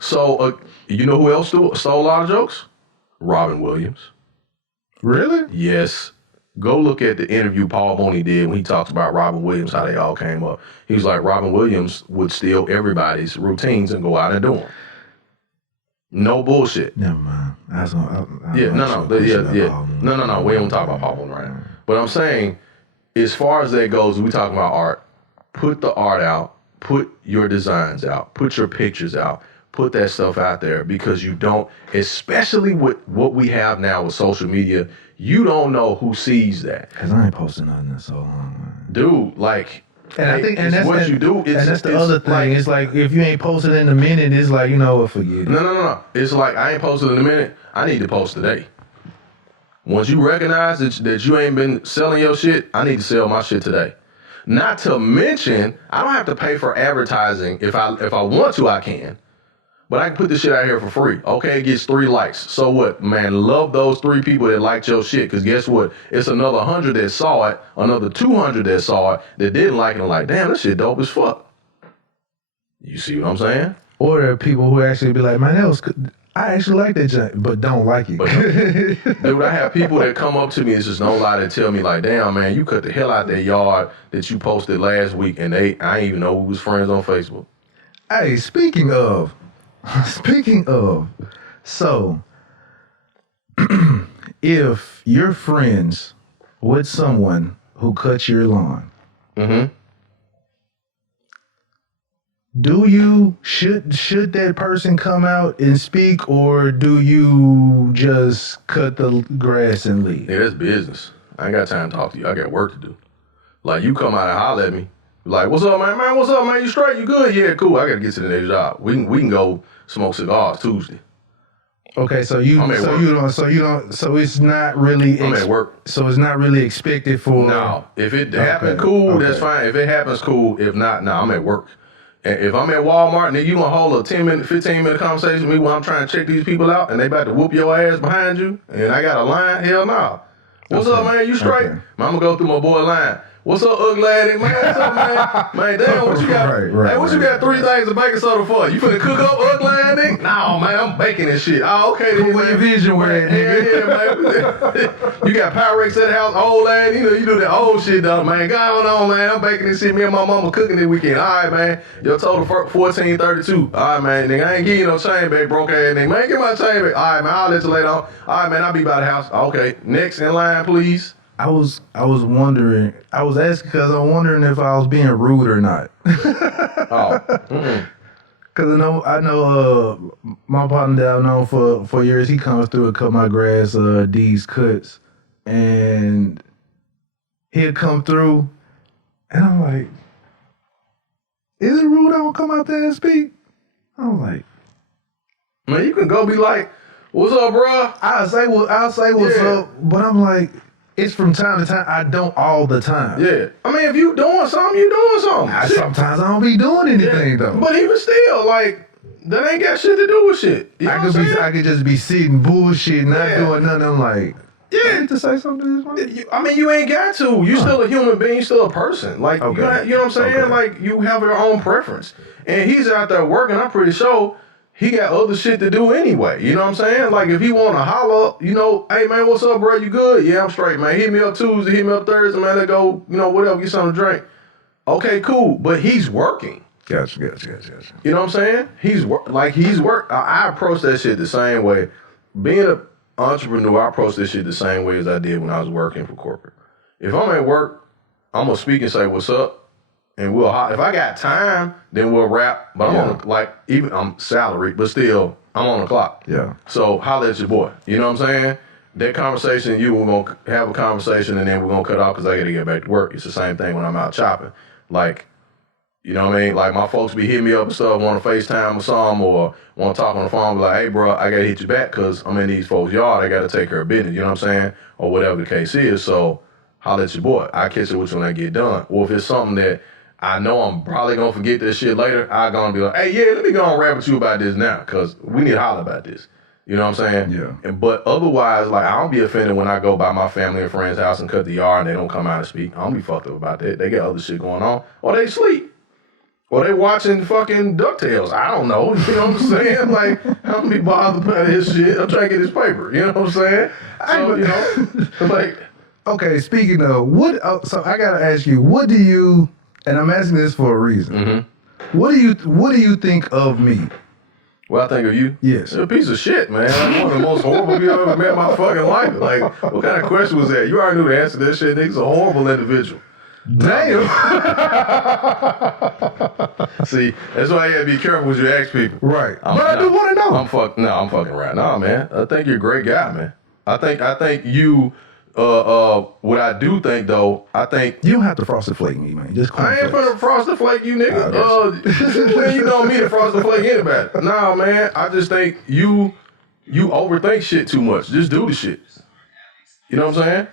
So you know who else stole a lot of jokes? Robin Williams. Really? Yes. Go look at the interview Paul Boney did when he talks about Robin Williams, how they all came up. He was like, Robin Williams would steal everybody's routines and go out and do them. No bullshit. Never mind. No. We don't talk about Paul Boney right now. But I'm saying, as far as that goes, we talking about art. Put the art out. Put your designs out. Put your pictures out. Put that stuff out there because you don't, especially with what we have now with social media, you don't know who sees that. Because I ain't posting nothing in so long, man. Dude, like, and I think, and that's what you do. And that's the other thing. Like, it's like if you ain't posted in a minute, it's like, you know what, forget it. No. It's like I ain't posted in a minute. I need to post today. Once you recognize that you ain't been selling your shit, I need to sell my shit today. Not to mention, I don't have to pay for advertising. If I want to, I can. But I can put this shit out here for free. Okay, it gets 3 likes. So what, man? Love those 3 people that liked your shit. Because guess what? It's another 100 that saw it, another 200 that saw it, that didn't like it and like, damn, this shit dope as fuck. You see what I'm saying? Or there are people who actually be like, man, that was good. I actually like that junk, but don't like it. Dude, I have people that come up to me, it's just no lie, that tell me like, damn, man, you cut the hell out that yard that you posted last week, and I ain't even know we was friends on Facebook. Hey, speaking of, so if you're friends with someone who cuts your lawn, should that person come out and speak, or do you just cut the grass and leave? Yeah, that's business. I ain't got time to talk to you. I got work to do. Like, you come out and holler at me. Like, what's up, man? Man, what's up, man? You straight? You good? Yeah, cool. I gotta get to the next job. We can go smoke cigars Tuesday. Okay, so it's not really. I'm at work. So it's not really expected for. No, if it happens, cool. That's fine. If it happens, cool. If not, no, I'm at work. And if I'm at Walmart and you gonna hold a 10-minute, 15-minute conversation with me while I'm trying to check these people out, and they about to whoop your ass behind you, and I got a line, hell no. What's up, man? You straight? Okay. I'm gonna go through my boy line. What's up, ugly lady? Man, what's up, man? Man, damn, what you got? You got 3 things of baking soda for? You finna cook up, ugly lady? No, man, I'm baking this shit. Oh, okay, then. What your vision with it, nigga? Yeah, man. You got Pyrex at the house, old lady. You do that old shit, though, man. Go on, man. I'm baking this shit. Me and my mama cooking this weekend. All right, man. Your total $14.32. All right, man. Nigga, I ain't give you no chain back, broke ass nigga. Man, get my chain back. All right, man. I'll let you later on. All right, man. I'll be by the house. Okay. Next in line, please. I was wondering. I was asking because I'm wondering if I was being rude or not. Because I know my partner that I've known for years, he comes through and cut my grass, these cuts, and he'll come through, and I'm like, is it rude I don't come out there and speak? I'm like, man, you can go be like, what's up, bro? I'll say what's up, but I'm like, it's from time to time. I don't all the time. Yeah. I mean, if you doing something, you doing something. Sometimes I don't be doing anything, though. But even still, like, that ain't got shit to do with shit. You know I could just be sitting bullshit, not doing nothing. I'm like, I need to say something to this one. I mean, you ain't got to. You still a human being. You still a person. Like, you know what I'm saying? Okay. Like, you have your own preference. And he's out there working, I'm pretty sure he got other shit to do anyway. You know what I'm saying? Like, if he want to holler, you know, hey, man, what's up, bro? You good? Yeah, I'm straight, man. Hit me up Tuesday, hit me up Thursday, man. Let's go, you know, whatever, get something to drink. Okay, cool. But he's working. Gotcha. You know what I'm saying? He's work. I approach that shit the same way. Being an entrepreneur, I approach this shit the same way as I did when I was working for corporate. If I'm at work, I'm going to speak and say, what's up? And if I got time, then we'll rap. But I'm salaried, but still, I'm on the clock. Yeah. So holla at your boy. You know what I'm saying? That conversation, we're going to have a conversation and then we're going to cut off because I got to get back to work. It's the same thing when I'm out shopping. Like, You know what I mean? Like my folks be hitting me up and stuff, want to FaceTime or something, or want to talk on the phone, be like, hey, bro, I got to hit you back because I'm in these folks' yard. I got to take care of business. You know what I'm saying? Or whatever the case is. So holler at your boy. I catch it with you when I get done. Or if it's something that I know I'm probably going to forget this shit later, I'm going to be like, hey, yeah, let me go and rap with you about this now because we need to holler about this. You know what I'm saying? Yeah. But otherwise, like, I don't be offended when I go by my family and friends' house and cut the yard and they don't come out and speak. I don't be fucked up about that. They got other shit going on. Or they sleep. Or they watching fucking DuckTales. I don't know. You know what I'm saying? Like, I don't be bothered by this shit. I'm trying to get this paper. You know what I'm saying? So, you know, like. Okay, speaking of, so I got to ask you, what do you, and I'm asking this for a reason. What do you think of me? What I think of you? Yes. You're a piece of shit, man. Like one of the most horrible people I've ever met in my fucking life. Like, what kind of question was that? You already knew the answer to that shit. Nigga's a horrible individual. Damn. See, that's why you gotta be careful when you ask people. Right. But I do want to know. I'm fucking right. Nah, man. I think you're a great guy, man. I think you, what I do think though, I think. You don't have to frosted flake me, man. Just I ain't finna frosted flake you, nigga. When you know me to frosted flake anybody. Nah, man. I just think you overthink shit too much. Just do the shit. You know what I'm saying?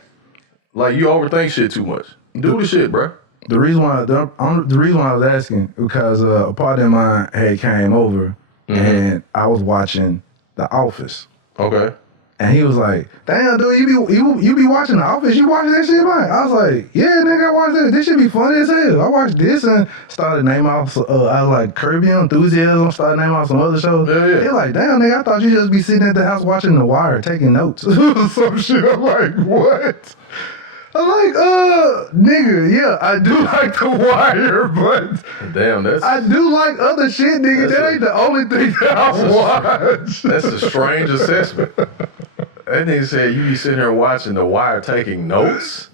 Like you overthink shit too much. Do the shit, bro. The reason why I was asking because a partner of mine had came over and I was watching The Office. Okay. And he was like, "Damn, dude, you be watching The Office? You watching that shit, man?" I was like, "Yeah, nigga, I watched that. This should be funny as hell." I watched this and started naming off. I was like, Curb Your Enthusiasm. Started naming off some other shows. Yeah. They're like, "Damn, nigga, I thought you just be sitting at the house watching The Wire, taking notes." Some shit. I'm like, what? I'm like, nigga, yeah, I do like The Wire, but damn, I do like other shit, nigga. That ain't the only thing that I watch. That's a strange assessment. That nigga said you be sitting here watching The Wire taking notes.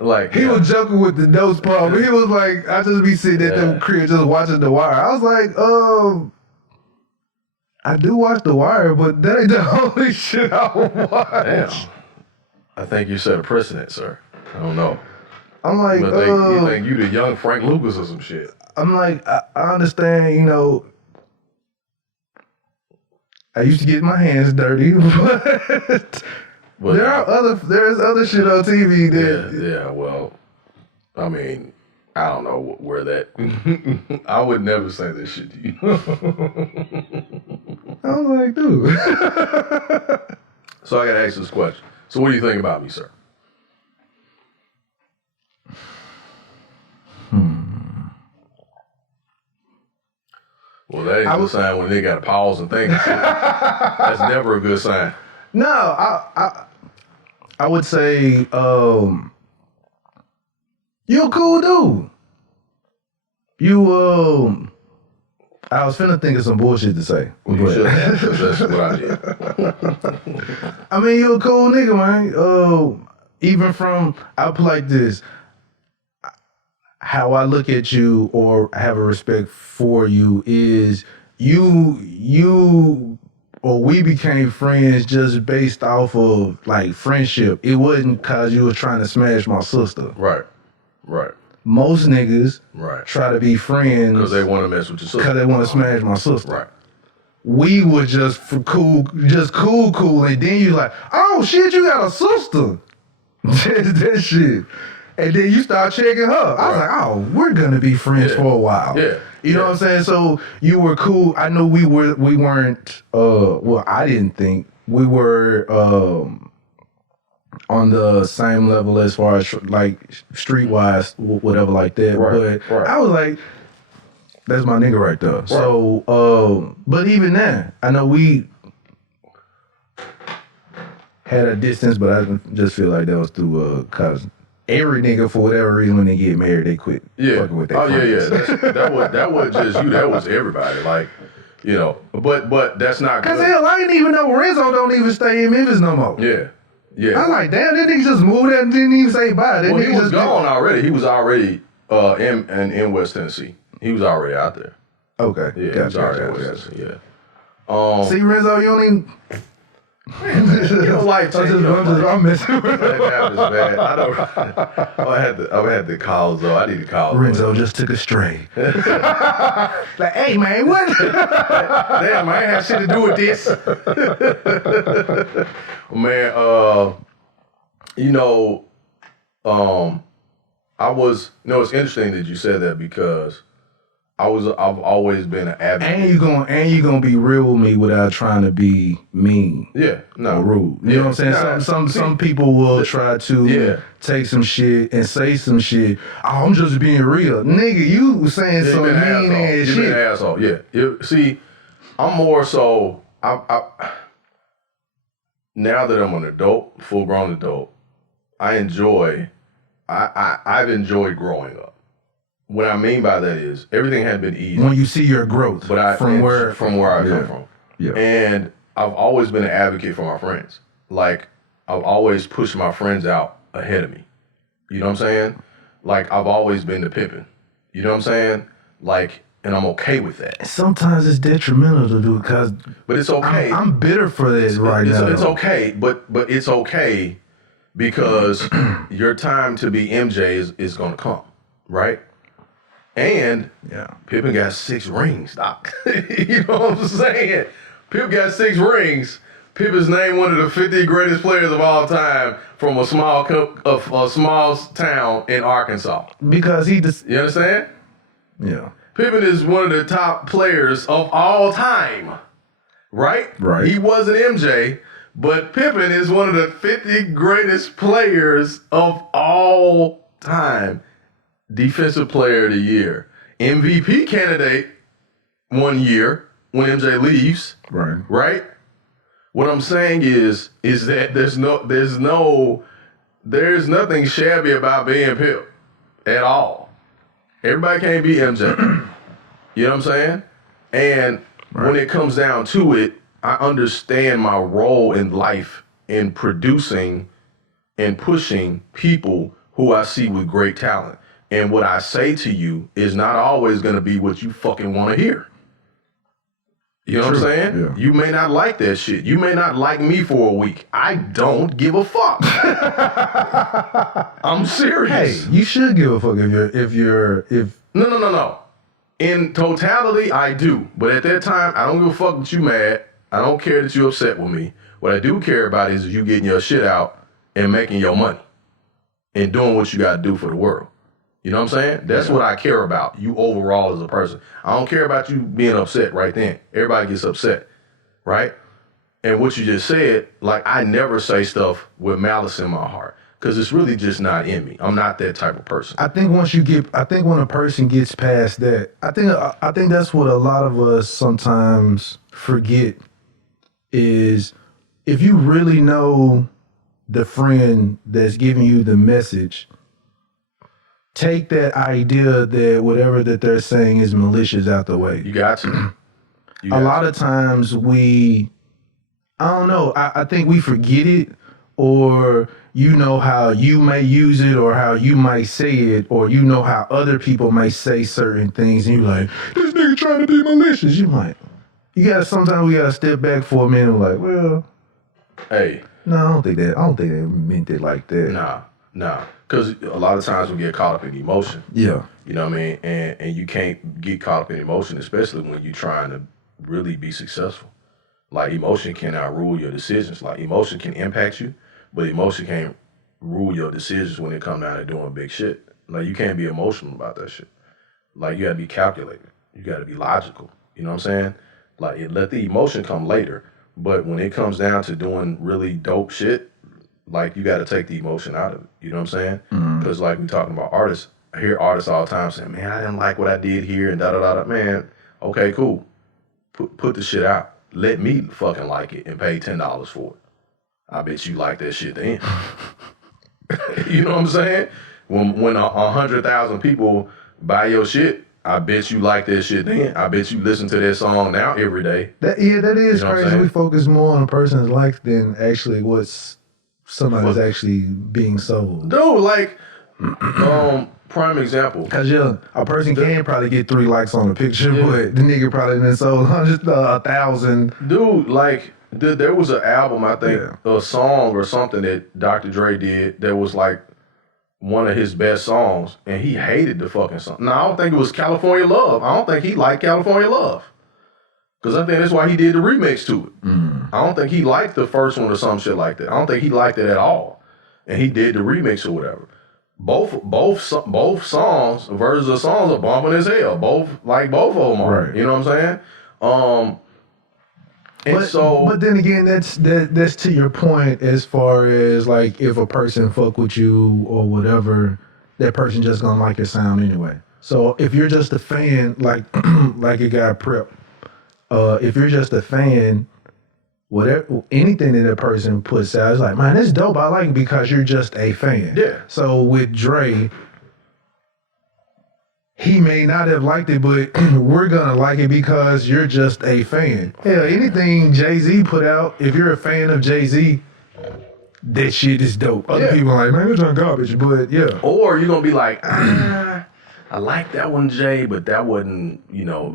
Like he was joking with the notes part, but he was like, I just be sitting at the crib just watching The Wire. I was like, I do watch The Wire, but that ain't the only shit I watch. Damn. I think you set a precedent, sir. I don't know. I'm like, you think you the young Frank Lucas or some shit. I'm like, I understand, you know, I used to get my hands dirty, but there's other shit on TV that. Yeah, well, I mean, I don't know where that. I would never say this shit to you. I was like, dude. So I gotta ask this question. So what do you think about me, sir? Well, that ain't a good sign when they got to pause and think. That's never a good sign. No, I would say you're a cool dude. I was finna think of some bullshit to say. Well, you should have, because that's what I did. I mean, you're a cool nigga, man. Even from, I'll put like this. How I look at you or have a respect for you is you or we became friends just based off of like friendship. It wasn't cause you was trying to smash my sister. Right. Most niggas try to be friends because they want to mess with your sister. Because they want to smash my sister. Right. We were just cool, and then you like, oh shit, you got a sister. that shit. And then you start checking her. I was like, oh, we're gonna be friends for a while. Yeah. You know what I'm saying? So you were cool. I know we weren't well, I didn't think we were on the same level as far as like streetwise, whatever like that. But I was like, that's my nigga right there. Right. So but even then, I know we had a distance, but I just feel like that was through cause every nigga, for whatever reason, when they get married, they quit fucking with their friends. That wasn't just you. That was everybody. Like, you know, but that's not because hell, I didn't even know Renzo don't even stay in Memphis no more. Yeah. I was like, damn, that nigga just moved out and didn't even say bye. Well, he was gone already. He was already in West Tennessee. He was already out there. Okay. Yeah, he was already in West Tennessee. Yeah. See, Renzo, you don't even. Man, you know, life changing. I'm messing with That happens, man. I don't. I had to call though. I need to call. Renzo just took a stray. Like, hey man, what? Damn, I ain't have shit to do with this. Man, I was. It's interesting that you said that because I've always been an advocate. And you gonna be real with me without trying to be mean. Yeah, no. Or rude. You know what I'm saying? Some people will try to take some shit and say some shit. Oh, I'm just being real. Nigga, you was saying some mean ass shit. You been an asshole, yeah. See, I'm more so now that I'm an adult, full grown adult, I've enjoyed growing up. What I mean by that is everything had been easy. When you see your growth, from where I come from. Yeah. And I've always been an advocate for my friends. Like, I've always pushed my friends out ahead of me. You know what I'm saying? Like, I've always been the pimpin'. You know what I'm saying? Like, and I'm okay with that. Sometimes it's detrimental to do because... But it's okay. I'm bitter for this now. It's okay, but it's okay because your time to be MJ is going to come, right? And Pippen got 6 rings, Doc. You know what I'm saying? Pip got 6 rings. Pip is named one of the 50 greatest players of all time from a small town in Arkansas. Because he just... You understand? Yeah. Pippen is one of the top players of all time, right? Right. He was an MJ, but Pippen is one of the 50 greatest players of all time. Defensive Player of the Year, MVP candidate 1 year when MJ leaves. Right. Right. What I'm saying is that there's nothing shabby about being Pip at all. Everybody can't be MJ. You know what I'm saying? And when it comes down to it, I understand my role in life in producing and pushing people who I see with great talent. And what I say to you is not always going to be what you fucking want to hear. You know what I'm saying? Yeah. You may not like that shit. You may not like me for a week. I don't give a fuck. I'm serious. Hey, you should give a fuck if No. In totality, I do. But at that time, I don't give a fuck that you mad. I don't care that you upset with me. What I do care about is you getting your shit out and making your money and doing what you got to do for the world. You know what I'm saying? That's what I care about, you overall as a person. I don't care about you being upset right then. Everybody gets upset, right? And what you just said, like, I never say stuff with malice in my heart because it's really just not in me. I'm not that type of person. I think when a person gets past that, I think that's what a lot of us sometimes forget is if you really know the friend that's giving you the message, take that idea that whatever that they're saying is malicious out the way. You got to. A lot of times I don't know, I think we forget it, or you know how you may use it or how you might say it, or you know how other people may say certain things and you're like, this nigga trying to be malicious. Sometimes we gotta step back for a minute and like, well, hey. No, I don't think they meant it like that. Nah. Because a lot of times we get caught up in emotion. Yeah. You know what I mean? And you can't get caught up in emotion, especially when you're trying to really be successful. Like, emotion cannot rule your decisions. Like, emotion can impact you, but emotion can't rule your decisions when it comes down to doing big shit. Like, you can't be emotional about that shit. Like, you gotta be calculated. You gotta be logical. You know what I'm saying? Like, let the emotion come later. But when it comes down to doing really dope shit, like, you got to take the emotion out of it. You know what I'm saying? Because like we talking about artists, I hear artists all the time saying, man, I didn't like what I did here and da-da-da-da. Man, okay, cool. Put the shit out. Let me fucking like it and pay $10 for it. I bet you like that shit then. You know what I'm saying? When 100,000 people buy your shit, I bet you like that shit then. I bet you listen to that song now every day. That is you know crazy. We focus more on a person's life than actually what's somebody's actually being sold. Dude, like, prime example. Because a person can probably get 3 likes on a picture, but the nigga probably done sold 100,000. Dude, like, There was an album, I think, a song or something that Dr. Dre did that was like one of his best songs, and he hated the fucking song. No, I don't think it was California Love. I don't think he liked California Love. Because I think that's why he did the remix to it. I don't think he liked the first one or some shit like that. I don't think he liked it at all. And he did the remix or whatever. Both songs, versions of songs are bumping as hell. Both of them are. Right. You know what I'm saying? But then again, that's to your point as far as like if a person fuck with you or whatever, that person just gonna like your sound anyway. So if you're just a fan, like a guy Prep, if you're just a fan, whatever anything that person puts out, it's like, man, it's dope. I like it because you're just a fan. Yeah. So with Dre, he may not have liked it, but we're gonna like it because you're just a fan. Hell, anything Jay-Z put out, if you're a fan of Jay-Z, that shit is dope. Other people are like, man, it's on garbage, but yeah. Or you're gonna be like, I like that one, Jay, but that wasn't,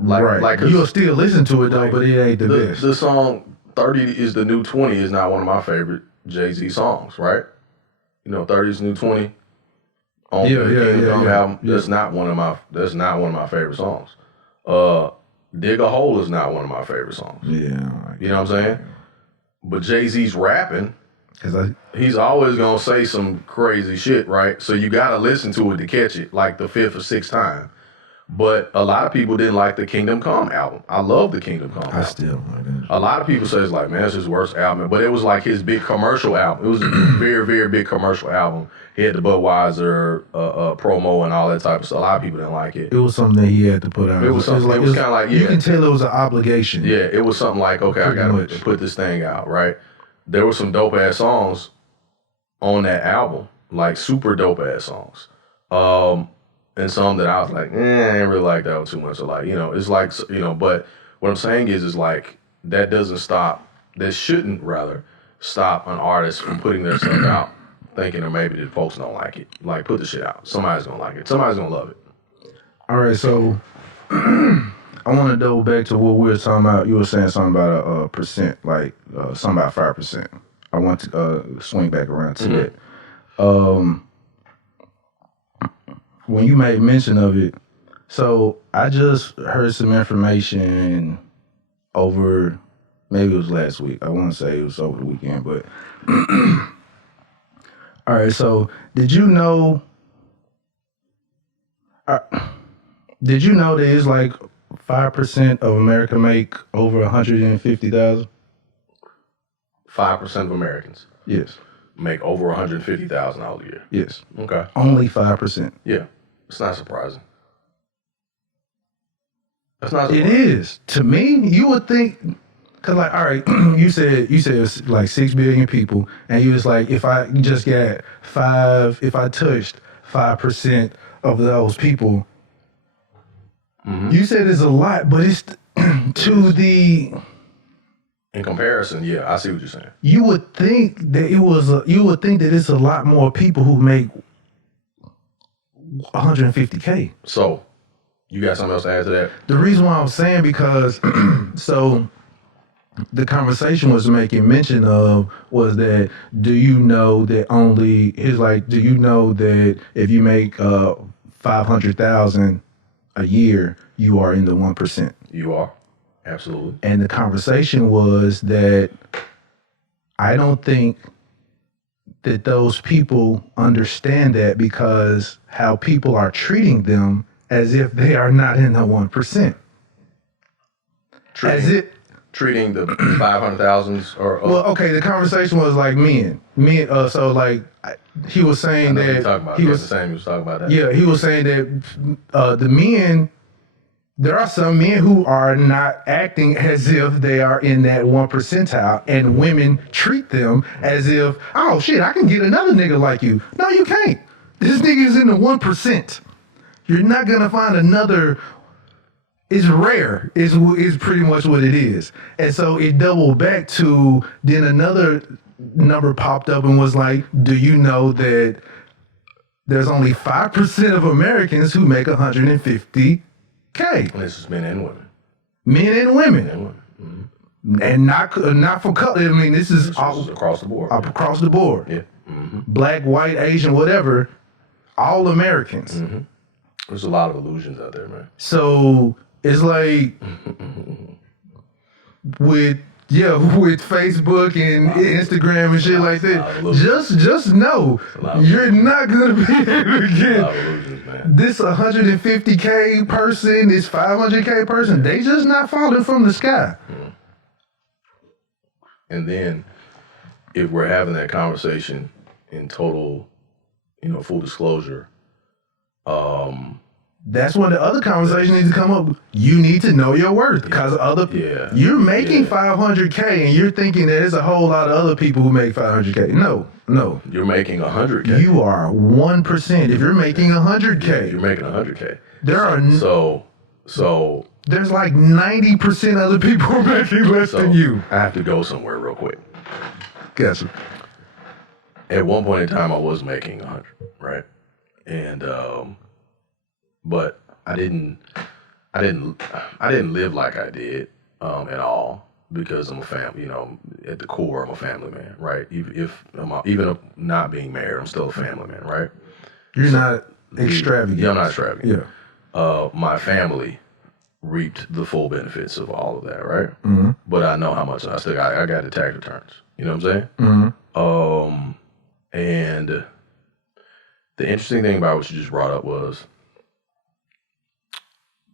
like you'll still listen to it though, but it ain't the best. The song 30 is the New 20 is not one of my favorite Jay-Z songs, right? 30 is the New 20 on the Kingdom Come album. That's not one of my favorite songs. Dig a Hole is not one of my favorite songs. Yeah. You know what I'm saying? But Jay-Z's rapping, he's always gonna say some crazy shit, right? So you gotta listen to it to catch it, like the fifth or sixth time. But a lot of people didn't like the Kingdom Come album. I love the Kingdom Come album. I still like it. A lot of people say it's like, man, it's his worst album. But it was like his big commercial album. It was a very, very big commercial album. He had the Budweiser promo and all that type of stuff. A lot of people didn't like it. It was something that he had to put out. It was something. It was kind of like, you can tell it was an obligation. Yeah, it was something like, okay, I gotta put this thing out, right? There were some dope ass songs on that album, like super dope ass songs. And some that I was like, I didn't really like that one too much. So like, it's like, but what I'm saying is like, that shouldn't rather stop an artist from putting their stuff out, thinking that maybe the folks don't like it. Like, put the shit out. Somebody's gonna like it. Somebody's gonna love it. All right, so I want to double back to what we were talking about. You were saying something about a percent, like something about 5%. I want to swing back around to that. When you made mention of it, so I just heard some information over, maybe it was last week. I want to say it was over the weekend, but all right. So did you know that it's like 5% of America make over 150,000? 5% of Americans. Yes. Make over $150,000 a year. Yes. Okay. Only 5%. Yeah. It's not surprising. That's not surprising. It is. To me, you would think, cause like, all right, you said it's like 6 billion people, and you was like, if I touched 5% of those people, you said it's a lot, but it's in comparison, yeah, I see what you're saying. You would think that it's a lot more people who make 150K. So, you got something else to add to that? The reason why I'm saying because, so the conversation was making mention of was that, do you know that if you make 500,000 a year, you are in the 1%? You are. Absolutely. And the conversation was that I don't think that those people understand that because how people are treating them as if they are not in the 1%. Treating the 500,000s or... well, okay, the conversation was like men. So like, he was saying that... He was talking about that. Yeah, he was saying that the men... There are some men who are not acting as if they are in that 1%, and women treat them as if, oh shit, I can get another nigga like you. No, you can't. This nigga is in the 1%. You're not gonna find another. It's rare. Is pretty much what it is. And so it doubled back to then another number popped up and was like, do you know that there's only 5% of Americans who make 150K? And this is men and women. Men and women. And not for color. I mean, this is all across the board. Across the board. Yeah. Mm-hmm. Black, white, Asian, whatever, all Americans. Mm-hmm. There's a lot of illusions out there, man. So it's like with Facebook and Instagram and shit like that. Just know you're not gonna be able to get this 150K person, this 500K person. They just not falling from the sky. Mm. And then if we're having that conversation in total, full disclosure, that's when the other conversation needs to come up. You need to know your worth because you're making 500K and you're thinking that there's a whole lot of other people who make 500K. No. You're making 100K. You are 1%. If you're making 100K. You're making 100K. So there's like 90% other people making less than you. I have to go somewhere real quick. Gotcha. At one point in time, I was making 100, right? And but I didn't live like I did at all because I'm a family. At the core, I'm a family man, right? Even not being married, I'm still a family man, right? You're not extravagant. Yeah, I'm not extravagant. Yeah. My family reaped the full benefits of all of that, right? Mm-hmm. But I know how much I got the tax returns. You know what I'm saying? Mm-hmm. And the interesting thing about what you just brought up was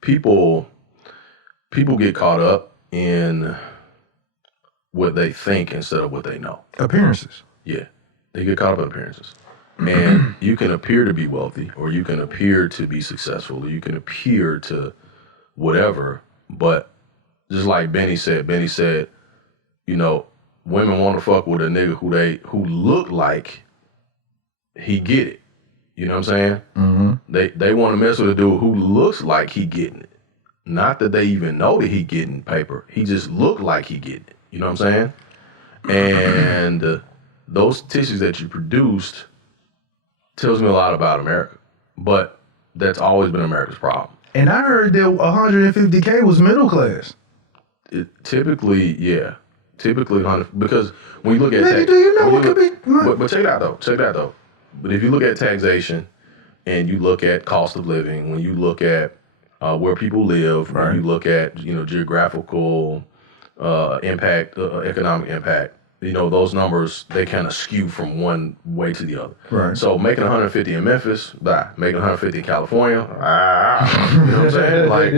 people get caught up in what they think instead of what they know. Appearances. Yeah. They get caught up in appearances. And you can appear to be wealthy, or you can appear to be successful, or you can appear to whatever, but just like Benny said, women want to fuck with a nigga who look like he get it. You know what I'm saying? Mm-hmm. They want to mess with a dude who looks like he getting it. Not that they even know that he getting paper. He just look like he getting it. You know what I'm saying? And those tissues that you produced tells me a lot about America. But that's always been America's problem. And I heard that 150K was middle class. Typically, 100, because when you look at tax, do you know what could be? But check it out though. But if you look at taxation and you look at cost of living, when you look at where people live, right. when you look at geographical impact, economic impact, those numbers, they kind of skew from one way to the other. Right. So making 150 in Memphis, making 150 in California, you know what I'm saying? Like,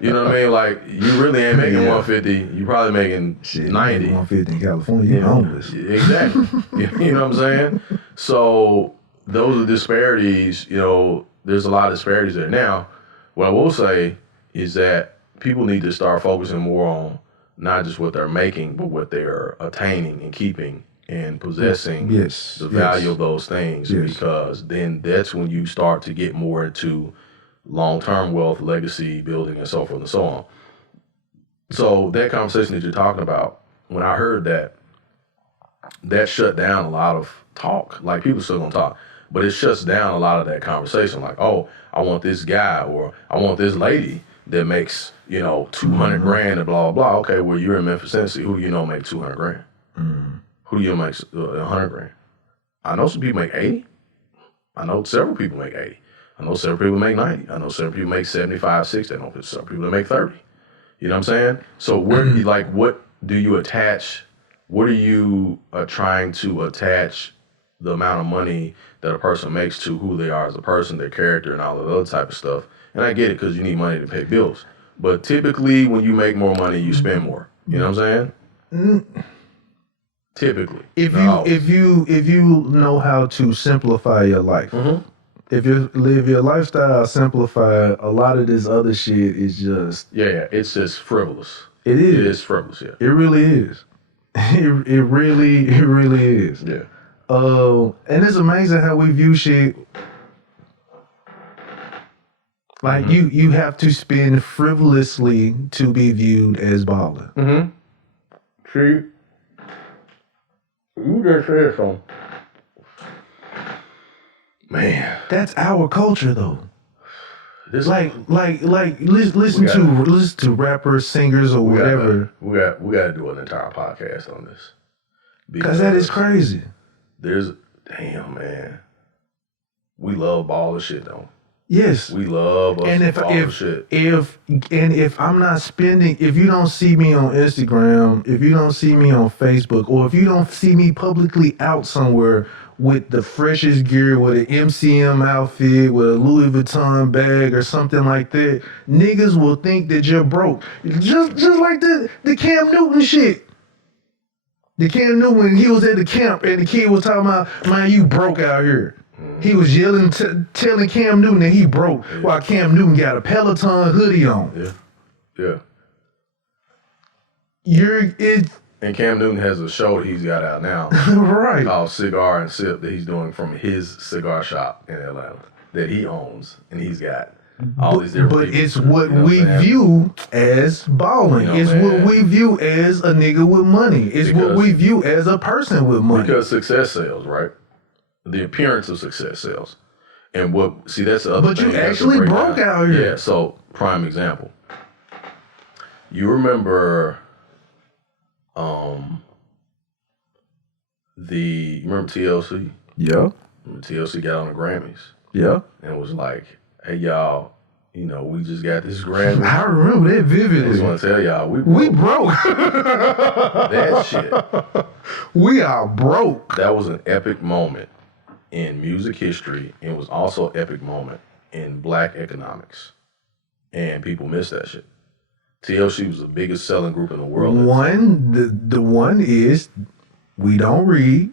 you know what I mean? Like, you really ain't making 150. You probably making 90. 150 in California, you're homeless. Exactly. You know what I'm saying? So those are disparities. There's a lot of disparities there. Now, what I will say is that people need to start focusing more on not just what they're making, but what they're attaining and keeping and possessing. Yes. The value of those things, because then that's when you start to get more into long-term wealth, legacy building, and so forth and so on. So that conversation that you're talking about, when I heard that shut down a lot of talk. Like, people still gonna talk, but it shuts down a lot of that conversation. Like, oh, I want this guy, or I want this lady that makes 200 grand and blah, blah, blah. Okay, well, you're in Memphis, Tennessee. Who do you know make 200 grand? Mm-hmm. Who do you know makes 100 grand? I know some people make 80. I know several people make 80. I know several people make 90. I know several people make 75, 60. I know some people that make 30. You know what I'm saying? So what do you attach? What are you trying to attach the amount of money that a person makes to who they are as a person, their character, and all of the other type of stuff? And I get it, because you need money to pay bills. But typically, when you make more money, you spend more. You know what I'm saying? Typically. If you know how to simplify your life, if you live your lifestyle simplified, a lot of this other shit is just it's just frivolous. It is. It is frivolous. Yeah. It really is. It really is. Yeah. And it's amazing how we view shit. Like, you have to spend frivolously to be viewed as baller. See, you just said something. Man. That's our culture, though. Listen to rappers, singers, or whatever. We gotta do an entire podcast on this. Because that is crazy. Damn, man. We love all the shit though. Yes. We love all the shit. If I'm not spending, if you don't see me on Instagram, if you don't see me on Facebook, or if you don't see me publicly out somewhere with the freshest gear, with an MCM outfit, with a Louis Vuitton bag or something like that, niggas will think that you're broke. Just like the Cam Newton shit. The Cam Newton, when he was at the camp and the kid was talking about, man, you broke out here. He was yelling, telling Cam Newton that he broke, while Cam Newton got a Peloton hoodie on. Yeah. And Cam Newton has a show that he's got out now, right? Called Cigar and Sip, that he's doing from his cigar shop in Atlanta that he owns, and he's got all these different. But people, it's what we view as balling. It's what we view as a nigga with money. It's what we view as a person with money. Because success sells, right? The appearance of success sells. And that's the other but thing. But you actually broke out here. Yeah, so prime example. You remember remember TLC? Yeah. TLC got on the Grammys. Yeah. And was like, hey y'all, we just got this Grammy. I remember that vividly. I just want to tell y'all, we broke. That shit. We are broke. That was an epic moment in music history. It was also an epic moment in black economics. And people miss that shit. TLC was the biggest selling group in the world. The one is, we don't read.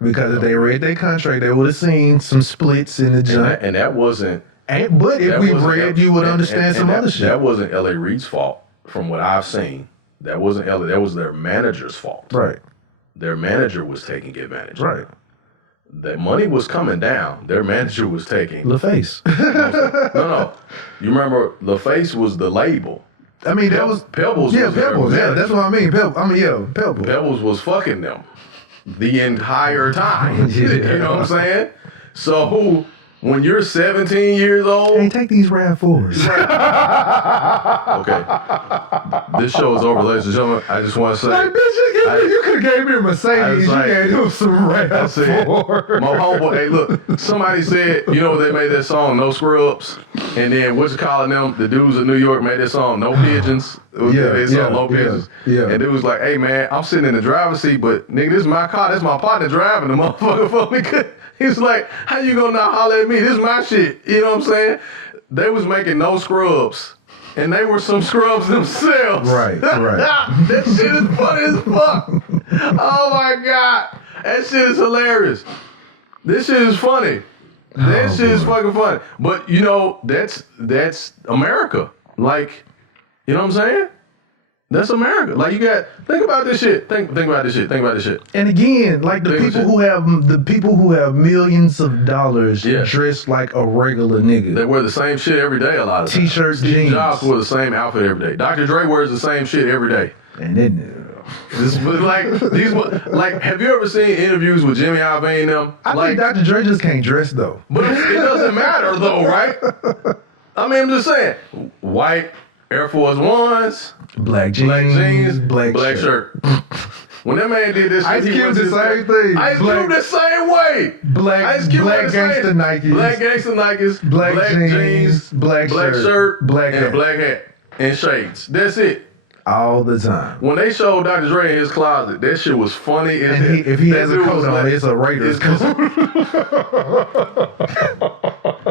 Because if they read their contract, they would have seen some splits in the joint. And that wasn't... But if we read, you would understand some other shit. That wasn't L.A. Reid's fault, from what I've seen. That wasn't L.A. That was their manager's fault. Right. Their manager was taking advantage. Right. The money was coming down. Their manager was taking... LaFace. No. You remember, LaFace was the label. I mean, that was... Pebbles. Yeah, Pebbles. Yeah, that's what I mean. Pebbles. Pebbles was fucking them the entire time. You know what I'm saying? So... When you're 17 years old... Hey, take these RAV4s. Okay. This show is over, ladies and gentlemen. I just want to say... Like, bitch, you could have gave me a Mercedes. You gave him some RAV4s. My homeboy, hey, look. Somebody said, they made that song, No Scrubs. And then, what's it calling them? The dudes in New York made that song, No Pigeons. No Pigeons. Yeah. And it was like, hey, man, I'm sitting in the driver's seat, but, nigga, this is my car. This is my partner driving the motherfucker for me. He's like, how you gonna not holler at me? This is my shit. You know what I'm saying? They was making No Scrubs. And they were some scrubs themselves. Right. That shit is funny as fuck. Oh my God. That shit is hilarious. This shit is funny. That shit is fucking funny. But that's America. Like, you know what I'm saying? That's America. Like, think about this shit. Think about this shit. And again, like the people who have millions of dollars dressed like a regular nigga. They wear the same shit every day a lot of times. T-shirts, Steve jeans. Jobs wear the same outfit every day. Dr. Dre wears the same shit every day. And then... have you ever seen interviews with Jimmy Iovine and them? I think Dr. Dre just can't dress though. But it doesn't matter though, right? I mean, I'm just saying, white Air Force Ones, black jeans, black shirt. When that man did this, Ice Cube the same thing. Ice Cube the same way. Black gangsta Nikes. Black gangsta Nikes. Black jeans. Black shirt. Black and hat. a black hat. And shades. That's it. All the time. When they showed Dr. Dre in his closet, that shit was funny. And if he has a coat on, it's a Raiders coat.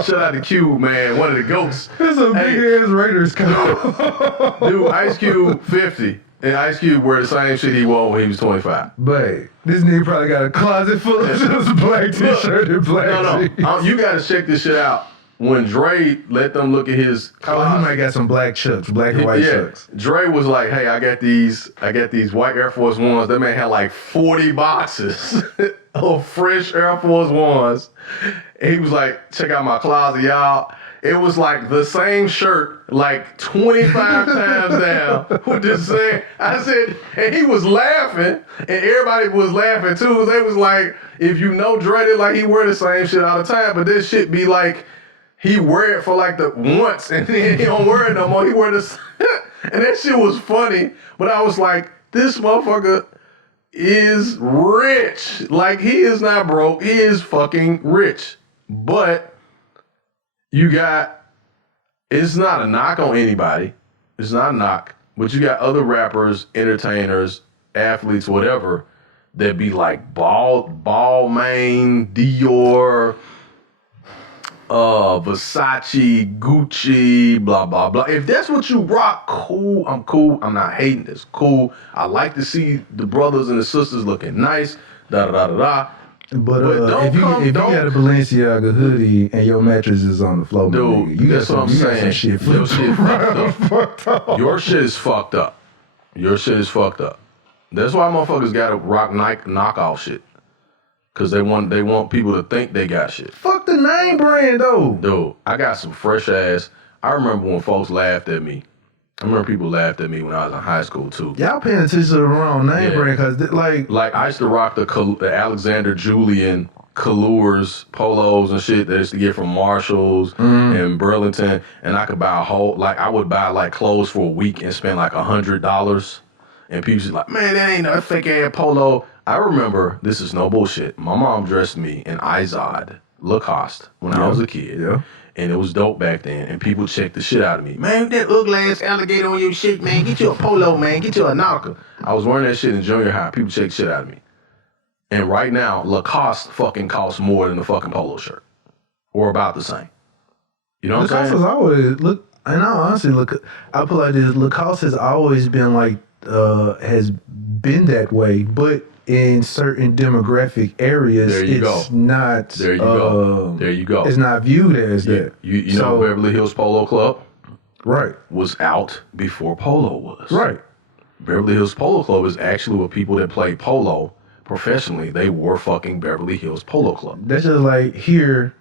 Shout out to Cube, man. One of the goats. It's a big-ass Raiders coat. Dude, Ice Cube 50. And Ice Cube wear the same shit he wore when he was 25. But this nigga probably got a closet full of just black t-shirt and black jeans. No. You got to check this shit out. When Dre let them look at his closet, he might got some black chucks, black and white chucks. Dre was like, hey, I got these white Air Force Ones. That man had like 40 boxes of fresh Air Force Ones. And he was like, check out my closet, y'all. It was like the same shirt, like 25 times down. Who just said, I said, and he was laughing, and everybody was laughing too. They was like, if you know Dre, like he wear the same shit all the time, but this shit be like he wear it for like the once, and then he don't wear it no more. He wear this, and that shit was funny. But I was like, this motherfucker is rich. Like, he is not broke. He is fucking rich. But you got, it's not a knock on anybody. It's not a knock. But you got other rappers, entertainers, athletes, whatever, that be like Balmain, Dior, Versace, Gucci, blah, blah, blah. If that's what you rock, cool. I'm cool. I'm not hating. It's cool. I like to see the brothers and the sisters looking nice, da, da, da, da, da. But if you got a Balenciaga hoodie and your mattress is on the floor, dude, nigga, that's what I'm saying. Shit Your shit fucked up. Your shit is fucked up. Your shit is fucked up. That's why motherfuckers gotta rock Nike knockoff shit. Cause they want people to think they got shit. Fuck the name brand though. Dude, I got some fresh ass. I remember when folks laughed at me. I remember people laughed at me when I was in high school too. Y'all paying attention to the wrong name brand, cause like I used to rock the Alexander Julian Callures polos and shit that I used to get from Marshalls and Burlington, and I could buy I would buy like clothes for a week and spend like $100, and people was like, man, that ain't no fake ass polo. I remember, this is no bullshit, my mom dressed me in Izod Lacoste when I was a kid. Yeah. And it was dope back then, and people checked the shit out of me. Man, that ugly ass alligator on your shit, man. Get you a polo, man. Get you a Nautica. I was wearing that shit in junior high. People checked shit out of me. And right now, Lacoste fucking costs more than a fucking polo shirt. Or about the same. You know what I'm saying? I put like this, Lacoste has always been like, has been that way, but in certain demographic areas, not. There you go. There you go. It's not viewed as that. You know Beverly Hills Polo Club? Right. Was out before polo was. Right. Beverly Hills Polo Club is actually what people that play polo professionally, they were fucking Beverly Hills Polo Club. That's just like here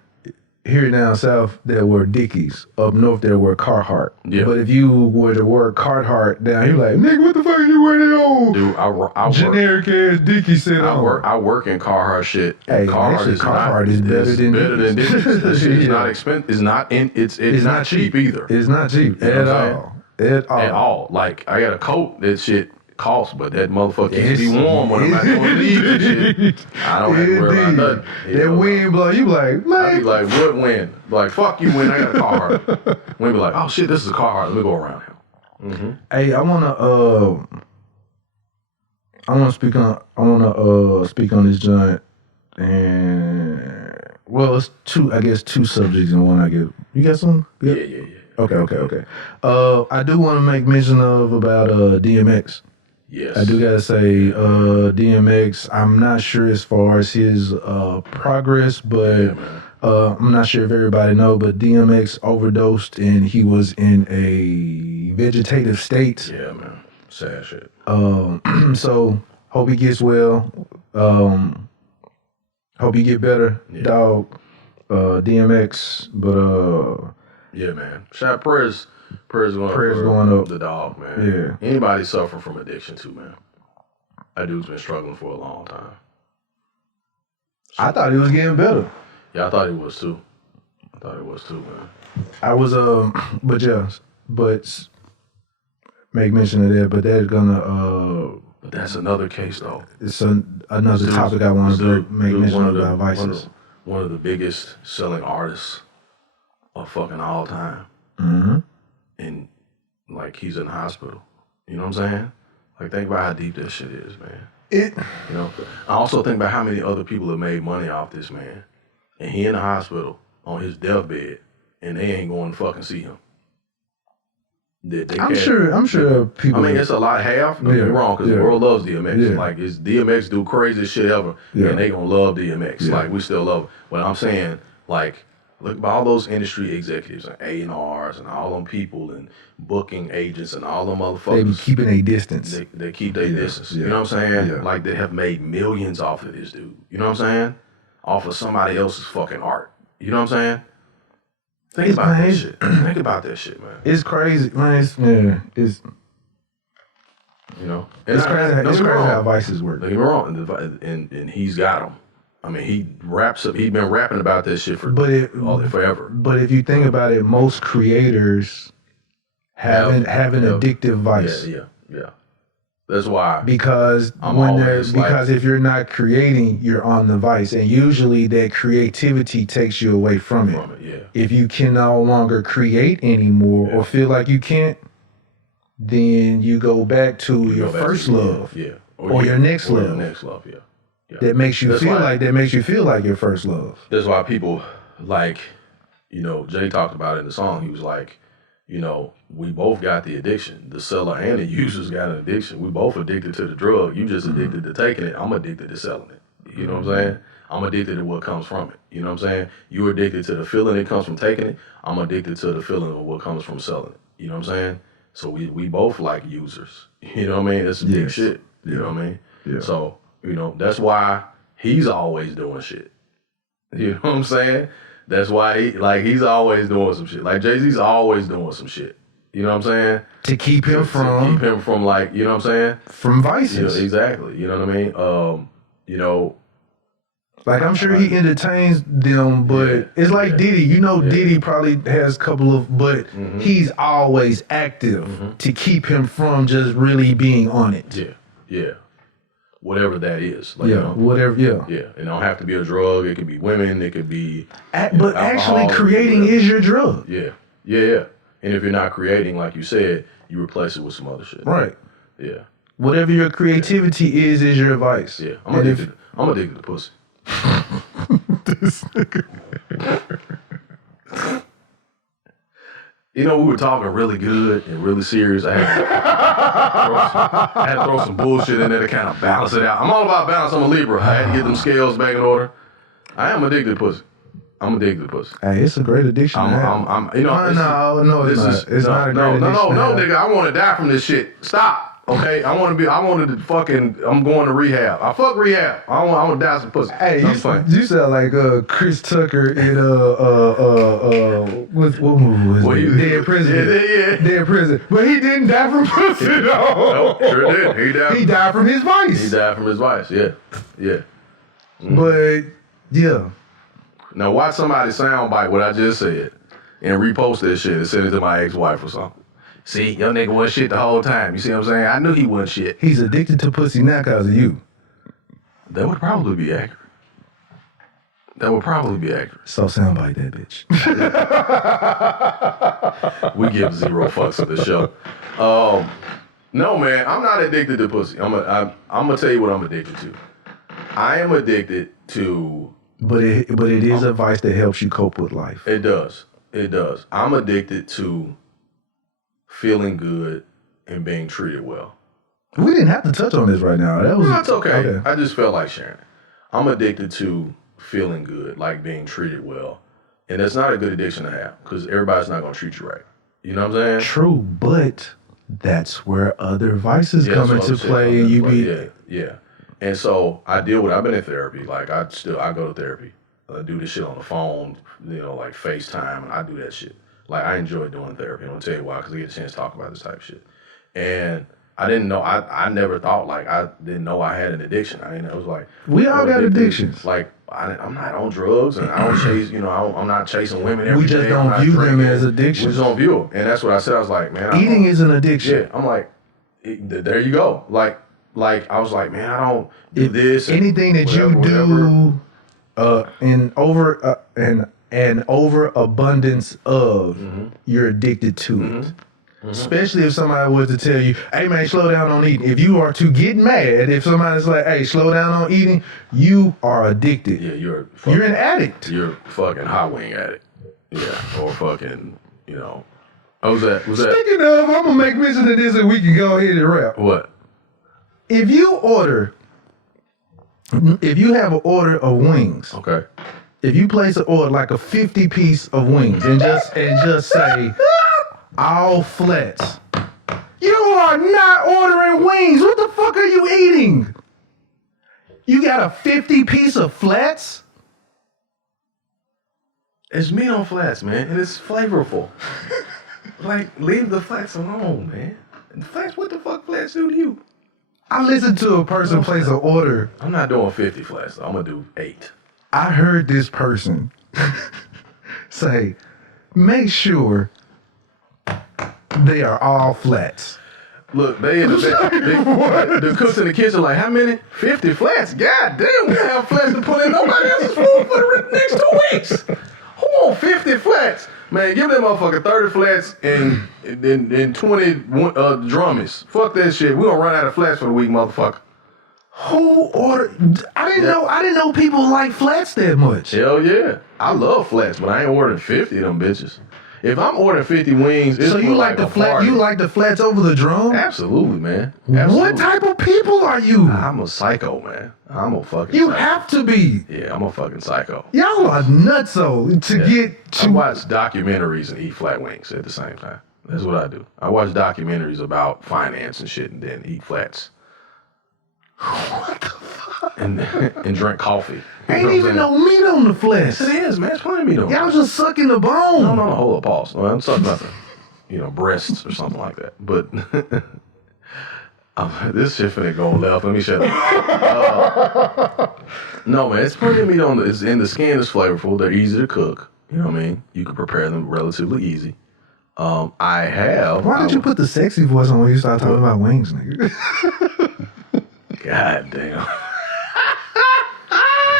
down south, there were Dickies. Up north, there were Carhartt. Yeah. But if you were to wear Carhartt down here, like, nigga, what the fuck are you wearing that old dude, I generic ass Dickie set on? I work in Carhartt shit. Hey, Carhartt is better than Dickies. This shit is not expensive. It's not not cheap either. It's not cheap at all. Like, I got a coat that shit costs, but that motherfucker keeps me warm when I'm out doing leaves and shit. I don't have to worry about nothing. That wind blow, you like, man. I be like, what wind? Like, fuck you, wind. I got a Carhartt. We be like, oh shit, this is a Carhartt. Let me go around here. Mm-hmm. Hey, I wanna speak on this joint, and well, it's two subjects in one. You got some? Yeah. Okay. I do want to make mention about DMX. Yes. I do gotta say, DMX, I'm not sure as far as his progress, but I'm not sure if everybody know, but DMX overdosed and he was in a vegetative state. Yeah, man. Sad shit. So hope he gets well. Hope he get better, dog. DMX, but yeah, man. Shout prayers going up the dog, man. Yeah. Anybody suffering from addiction too, man. That dude's been struggling for a long time. I thought he was getting better. Yeah, I thought he was too. Man. I was but make mention of that. But that's gonna But that's another case though. It's another topic I want to make mention about vices. One of the biggest selling artists of fucking all time. Mm-hmm. And like he's in the hospital. You know what I'm saying? Like, think about how deep that shit is, man. You know? I also think about how many other people have made money off this man. And he in the hospital on his deathbed and they ain't going to fucking see him. I'm sure people. I mean, it's a lot half. Don't get me wrong, because the world loves DMX. Like, it's DMX do craziest shit ever, and they gonna love DMX. Like, we still love him. But I'm saying, like, look at all those industry executives and A&Rs and all them people and booking agents and all them motherfuckers. They be keeping a distance. They keep their distance. You know what I'm saying? Yeah. Like, they have made millions off of this dude. You know what I'm saying? Off of somebody else's fucking art. You know what I'm saying? Think about that shit. Think about that shit, man. It's crazy, man. It's you know, it's crazy how vices work. Don't get me wrong, and he's got them. I mean, he been rapping about that shit for forever. But if you think about it, most creators have an addictive vice. Yeah. That's why. Because if you're not creating, you're on the vice, and usually that creativity takes you away from it. Yeah. If you can no longer create anymore or feel like you can't, then you go back to your first love, or your next love. Your next love, yeah. That makes you feel like your first love. That's why people like, Jay talked about it in the song. He was like, we both got the addiction. The seller and the users got an addiction. We both addicted to the drug. You just addicted to taking it. I'm addicted to selling it. You know what I'm saying? I'm addicted to what comes from it. You know what I'm saying? You're addicted to the feeling that comes from taking it. I'm addicted to the feeling of what comes from selling it. You know what I'm saying? So we both like users. You know what I mean? It's big shit. You know what I mean? Yeah. So, that's why he's always doing shit. You know what I'm saying? That's why he's always doing some shit. Like Jay-Z's always doing some shit. You know what I'm saying? To keep him from like, you know what I'm saying? From vices. Exactly. You know what I mean? Like I'm sure he entertains them, but it's like Diddy. Diddy probably has a couple of, but he's always active to keep him from just really being on it. Yeah. Whatever that is. Like, whatever. Yeah. It don't have to be a drug. It could be women. It could be. But actually, creating is your drug. Yeah. And if you're not creating, like you said, you replace it with some other shit. Right. Yeah. Whatever your creativity is your vice. Yeah. I'm addicted to pussy. This nigga. We were talking really good and really serious. I had to throw some bullshit in there to kind of balance it out. I'm all about balance. I'm a Libra. I had to get them scales back in order. I am addicted to pussy. I'm addicted to pussy. Hey, it's a great addiction. No, it's not. It's not a great addiction. No, nigga. I want to die from this shit. Stop. Okay, I'm going to rehab. I fuck rehab. I want to die some pussy. Hey, you sound like Chris Tucker in what movie was it? Dead President. Dead President. But he didn't die from pussy though. No, sure did. He died from his vice. He died from his vice. Yeah. But yeah. Now watch somebody soundbite what I just said and repost that shit and send it to my ex-wife or something. See, your nigga wasn't shit the whole time. You see what I'm saying? I knew he wasn't shit. He's addicted to pussy now because of you. That would probably be accurate. So soundbite that bitch. We give zero fucks at the show. No, man, I'm not addicted to pussy. I'm gonna tell you what I'm addicted to. I am addicted to. But it is a vice that helps you cope with life. It does. I'm addicted to feeling good and being treated well. We didn't have to touch on this right now. That's okay. I just felt like sharing it. I'm addicted to feeling good, like being treated well. And that's not a good addiction to have because everybody's not going to treat you right. You know what I'm saying? True, but that's where other vices come into play. Yeah. And so I've been in therapy. Like I go to therapy. I do this shit on the phone, like FaceTime, and I do that shit. Like, I enjoy doing therapy. I'm going to tell you why, because I get a chance to talk about this type of shit. And I didn't know, I never thought, I didn't know I had an addiction. I was like... We all got addictions. Like, I'm not on drugs, and I don't chase, I'm not chasing women every day. We just don't view them as addictions. We just don't view them. And that's what I said. I was like, man... Eating is an addiction. Yeah, I'm like, there you go. Like, I was like, man, I don't do this. Anything that you do an overabundance of, you're addicted to it. Especially if somebody was to tell you, hey man, slow down on eating. If you are to get mad, if somebody's like, hey, slow down on eating, you are addicted. Yeah, you're an addict. You're a fucking hot wing addict. Yeah, or fucking, What was that? Speaking of, I'm gonna make mention of this and we can go ahead and wrap. What? If you have an order of wings. Okay. If you place an order like a 50 piece of wings and just say all flats, you are not ordering wings. What the fuck are you eating? You got a 50 piece of flats? It's meat on flats, man, and it's flavorful. Like, leave the flats alone, man. And flats, what the fuck flats do to you? I listened to a person place an order. I'm not doing 50 flats. I'm gonna do 8. I heard this person say, make sure they are all flats. Look, they in the cooks in the kitchen like, how many? 50 flats. God damn, we don't have flats to put in nobody else's food for the next 2 weeks. Who want 50 flats? Man, give that motherfucker 30 flats and 20 drummies. Fuck that shit. We gonna run out of flats for the week, motherfucker. Who ordered? I didn't know people like flats that much. Hell yeah. I love flats, but I ain't ordering 50 of them bitches. If I'm ordering 50 wings, it's so you like the flat? You like the flats over the drum? Absolutely, man. Absolutely. What type of people are you? I'm a psycho, man. I'm a fucking You psycho. have to be. Yeah, I'm a fucking psycho. Y'all are nutso to get to. I watch documentaries and eat flat wings at the same time. That's what I do. I watch documentaries about finance and shit and then eat flats. What the fuck? And drink coffee. Ain't even no meat on the flats. Yes, it is, man. It's plenty of meat on Y'all just sucking the bone. No, hold up, pause. No, I'm talking about breasts or something like that. But this shit finna go left. Let me shut up. No, man, it's plenty of meat on it's in the skin is flavorful. They're easy to cook. You know what I mean? You can prepare them relatively easy. Why did you put the sexy voice on when you started talking about wings, nigga? God damn.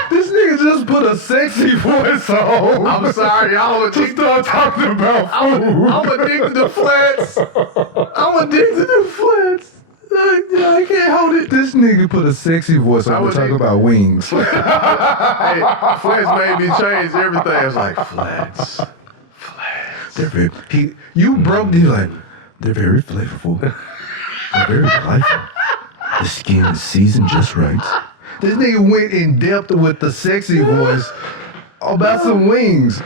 This nigga just put a sexy voice on. I'm sorry, y'all. To start talking about food. I'm addicted to flats. I'm addicted to flats. I can't hold it. This nigga put a sexy voice on to talk about wings. Hey, flats made me change everything. I was like, flats. They're very, you broke these like, they're very flavorful. They're very delightful. The skin is seasoned just right. This nigga went in depth with the sexy voice about some wings.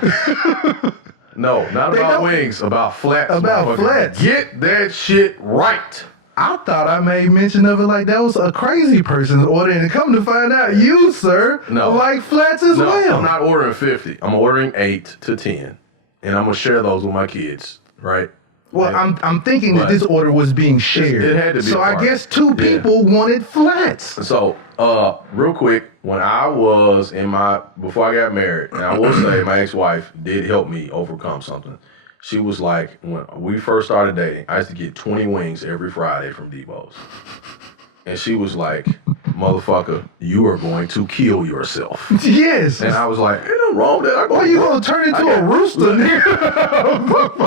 No, not about wings, about flats. About flats. Get that shit right. I thought I made mention of it like that was a crazy person's order, and come to find out you, sir, like flats as well. I'm not ordering 50. I'm ordering 8 to 10, and I'm gonna share those with my kids, right? Well, I'm thinking that this order was being shared. It had to be. So I guess 2 people wanted flats. So, real quick, when I was before I got married, and I will say my ex-wife did help me overcome something. She was like, when we first started dating, I used to get 20 wings every Friday from Debo's. And she was like, motherfucker, you are going to kill yourself. Yes. And I was like, ain't nothing wrong with that. Why you gonna turn into a rooster, nigga? Shut the fuck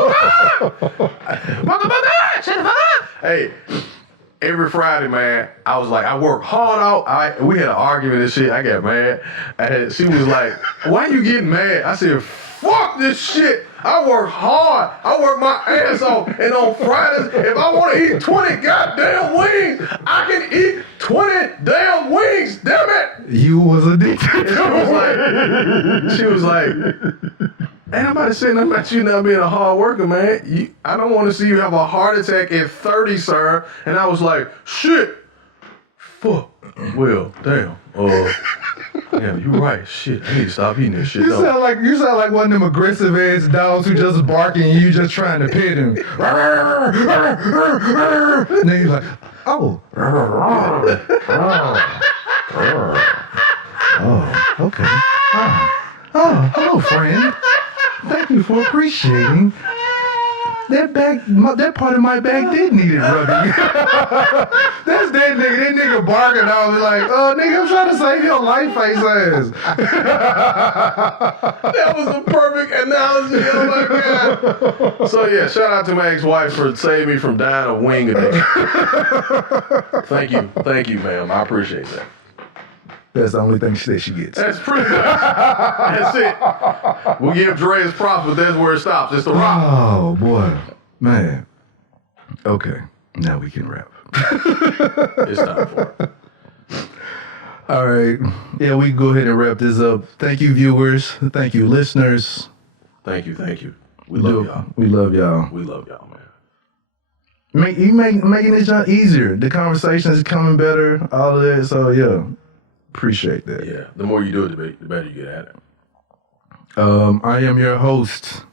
up. Hey, every Friday, man, I was like, I work hard out. We had an argument and shit. I got mad. And she was like, why you getting mad? I said, fuck this shit. I work hard. I work my ass off. And on Fridays, if I want to eat 20 goddamn wings, I can eat 20 damn wings. Damn it. You was addicted. She was like, ain't nobody saying nothing about you not being a hard worker, man. I don't want to see you have a heart attack at 30, sir. And I was like, shit. Fuck. Well, damn. Damn, you right. Shit, I need to stop eating this shit. You sound like one of them aggressive ass dogs who just barking and you just trying to pet him. And then he's like, oh, okay. Oh, hello, friend. Thank you for appreciating. That part of my back did need it rubbing. That's that nigga. That nigga barking. I was like, oh, nigga, I'm trying to save your life, face ass. That was a perfect analogy. Oh my God. So yeah, shout out to my ex-wife for saving me from dying of wing addiction. Thank you, ma'am. I appreciate that. That's the only thing she gets. That's pretty much. That's it. We'll give Dre his props, but that's where it stops. It's the rock. Oh, boy. Man. Okay. Now we can wrap. It's time for it. All right. Yeah, we can go ahead and wrap this up. Thank you, viewers. Thank you, listeners. Thank you. We love y'all. We love y'all. We love y'all, man. Making this job easier. The conversation is coming better. All of that. So, yeah. Appreciate that. Yeah, the more you do it, the better you get at it. I am your host.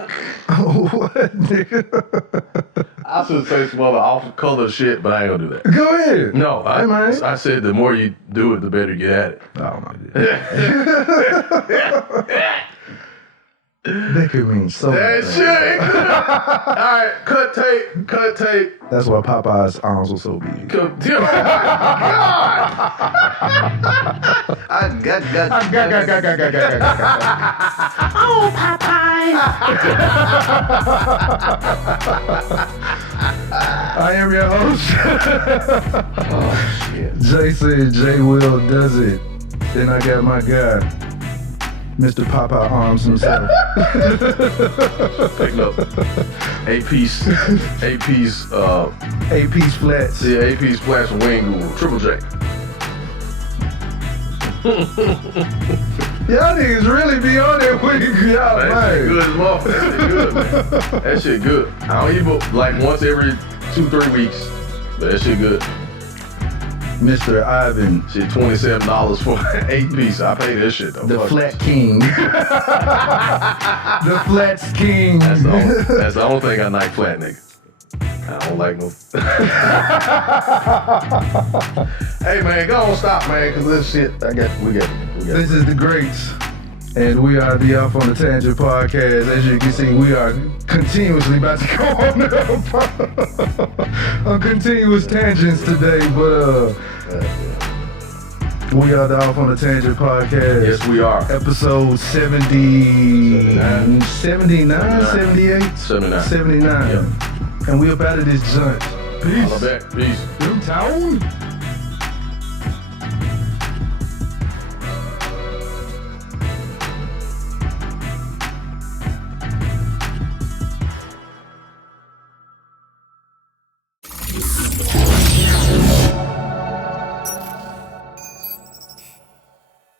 What, nigga? I should say some other off-color shit, but I ain't gonna do that. Go ahead. No, Hey, man. I said the more you do it, the better you get at it. Oh, my God. That could mean so That much. shit ain't good. All right, cut tape. That's why Popeye's arms were so big. Oh my God. I got. Oh, Popeye. I am your host. Oh, shit. Jay said J Will does it. Then I got my guy, Mr. Popeye Arms himself. Picking up eight-piece, A-piece flats. yeah, eight-piece flats from Wing Guru, Triple J. Y'all niggas really be on that week. Y'all, That shit good as motherfucker. That shit good, man. That shit good. I don't eat but like once every 2-3 weeks, but that shit good. Mr. Ivan, Shit, $27 for an 8-piece. I pay this shit though. the Fuck. flat king. The flats king. That's the only thing I like flat, nigga. I don't like no. Hey man, go on, stop, man, cause this shit. We got it. This is the Greats, and we are the Off on the Tangent podcast. As you can see, we are continuously about to go on continuous tangents today, but we are the Off on the Tangent podcast. Yes, we are. Episode 79, 78? 79. And we up out of this joint. All Peace. back. Peace. New town.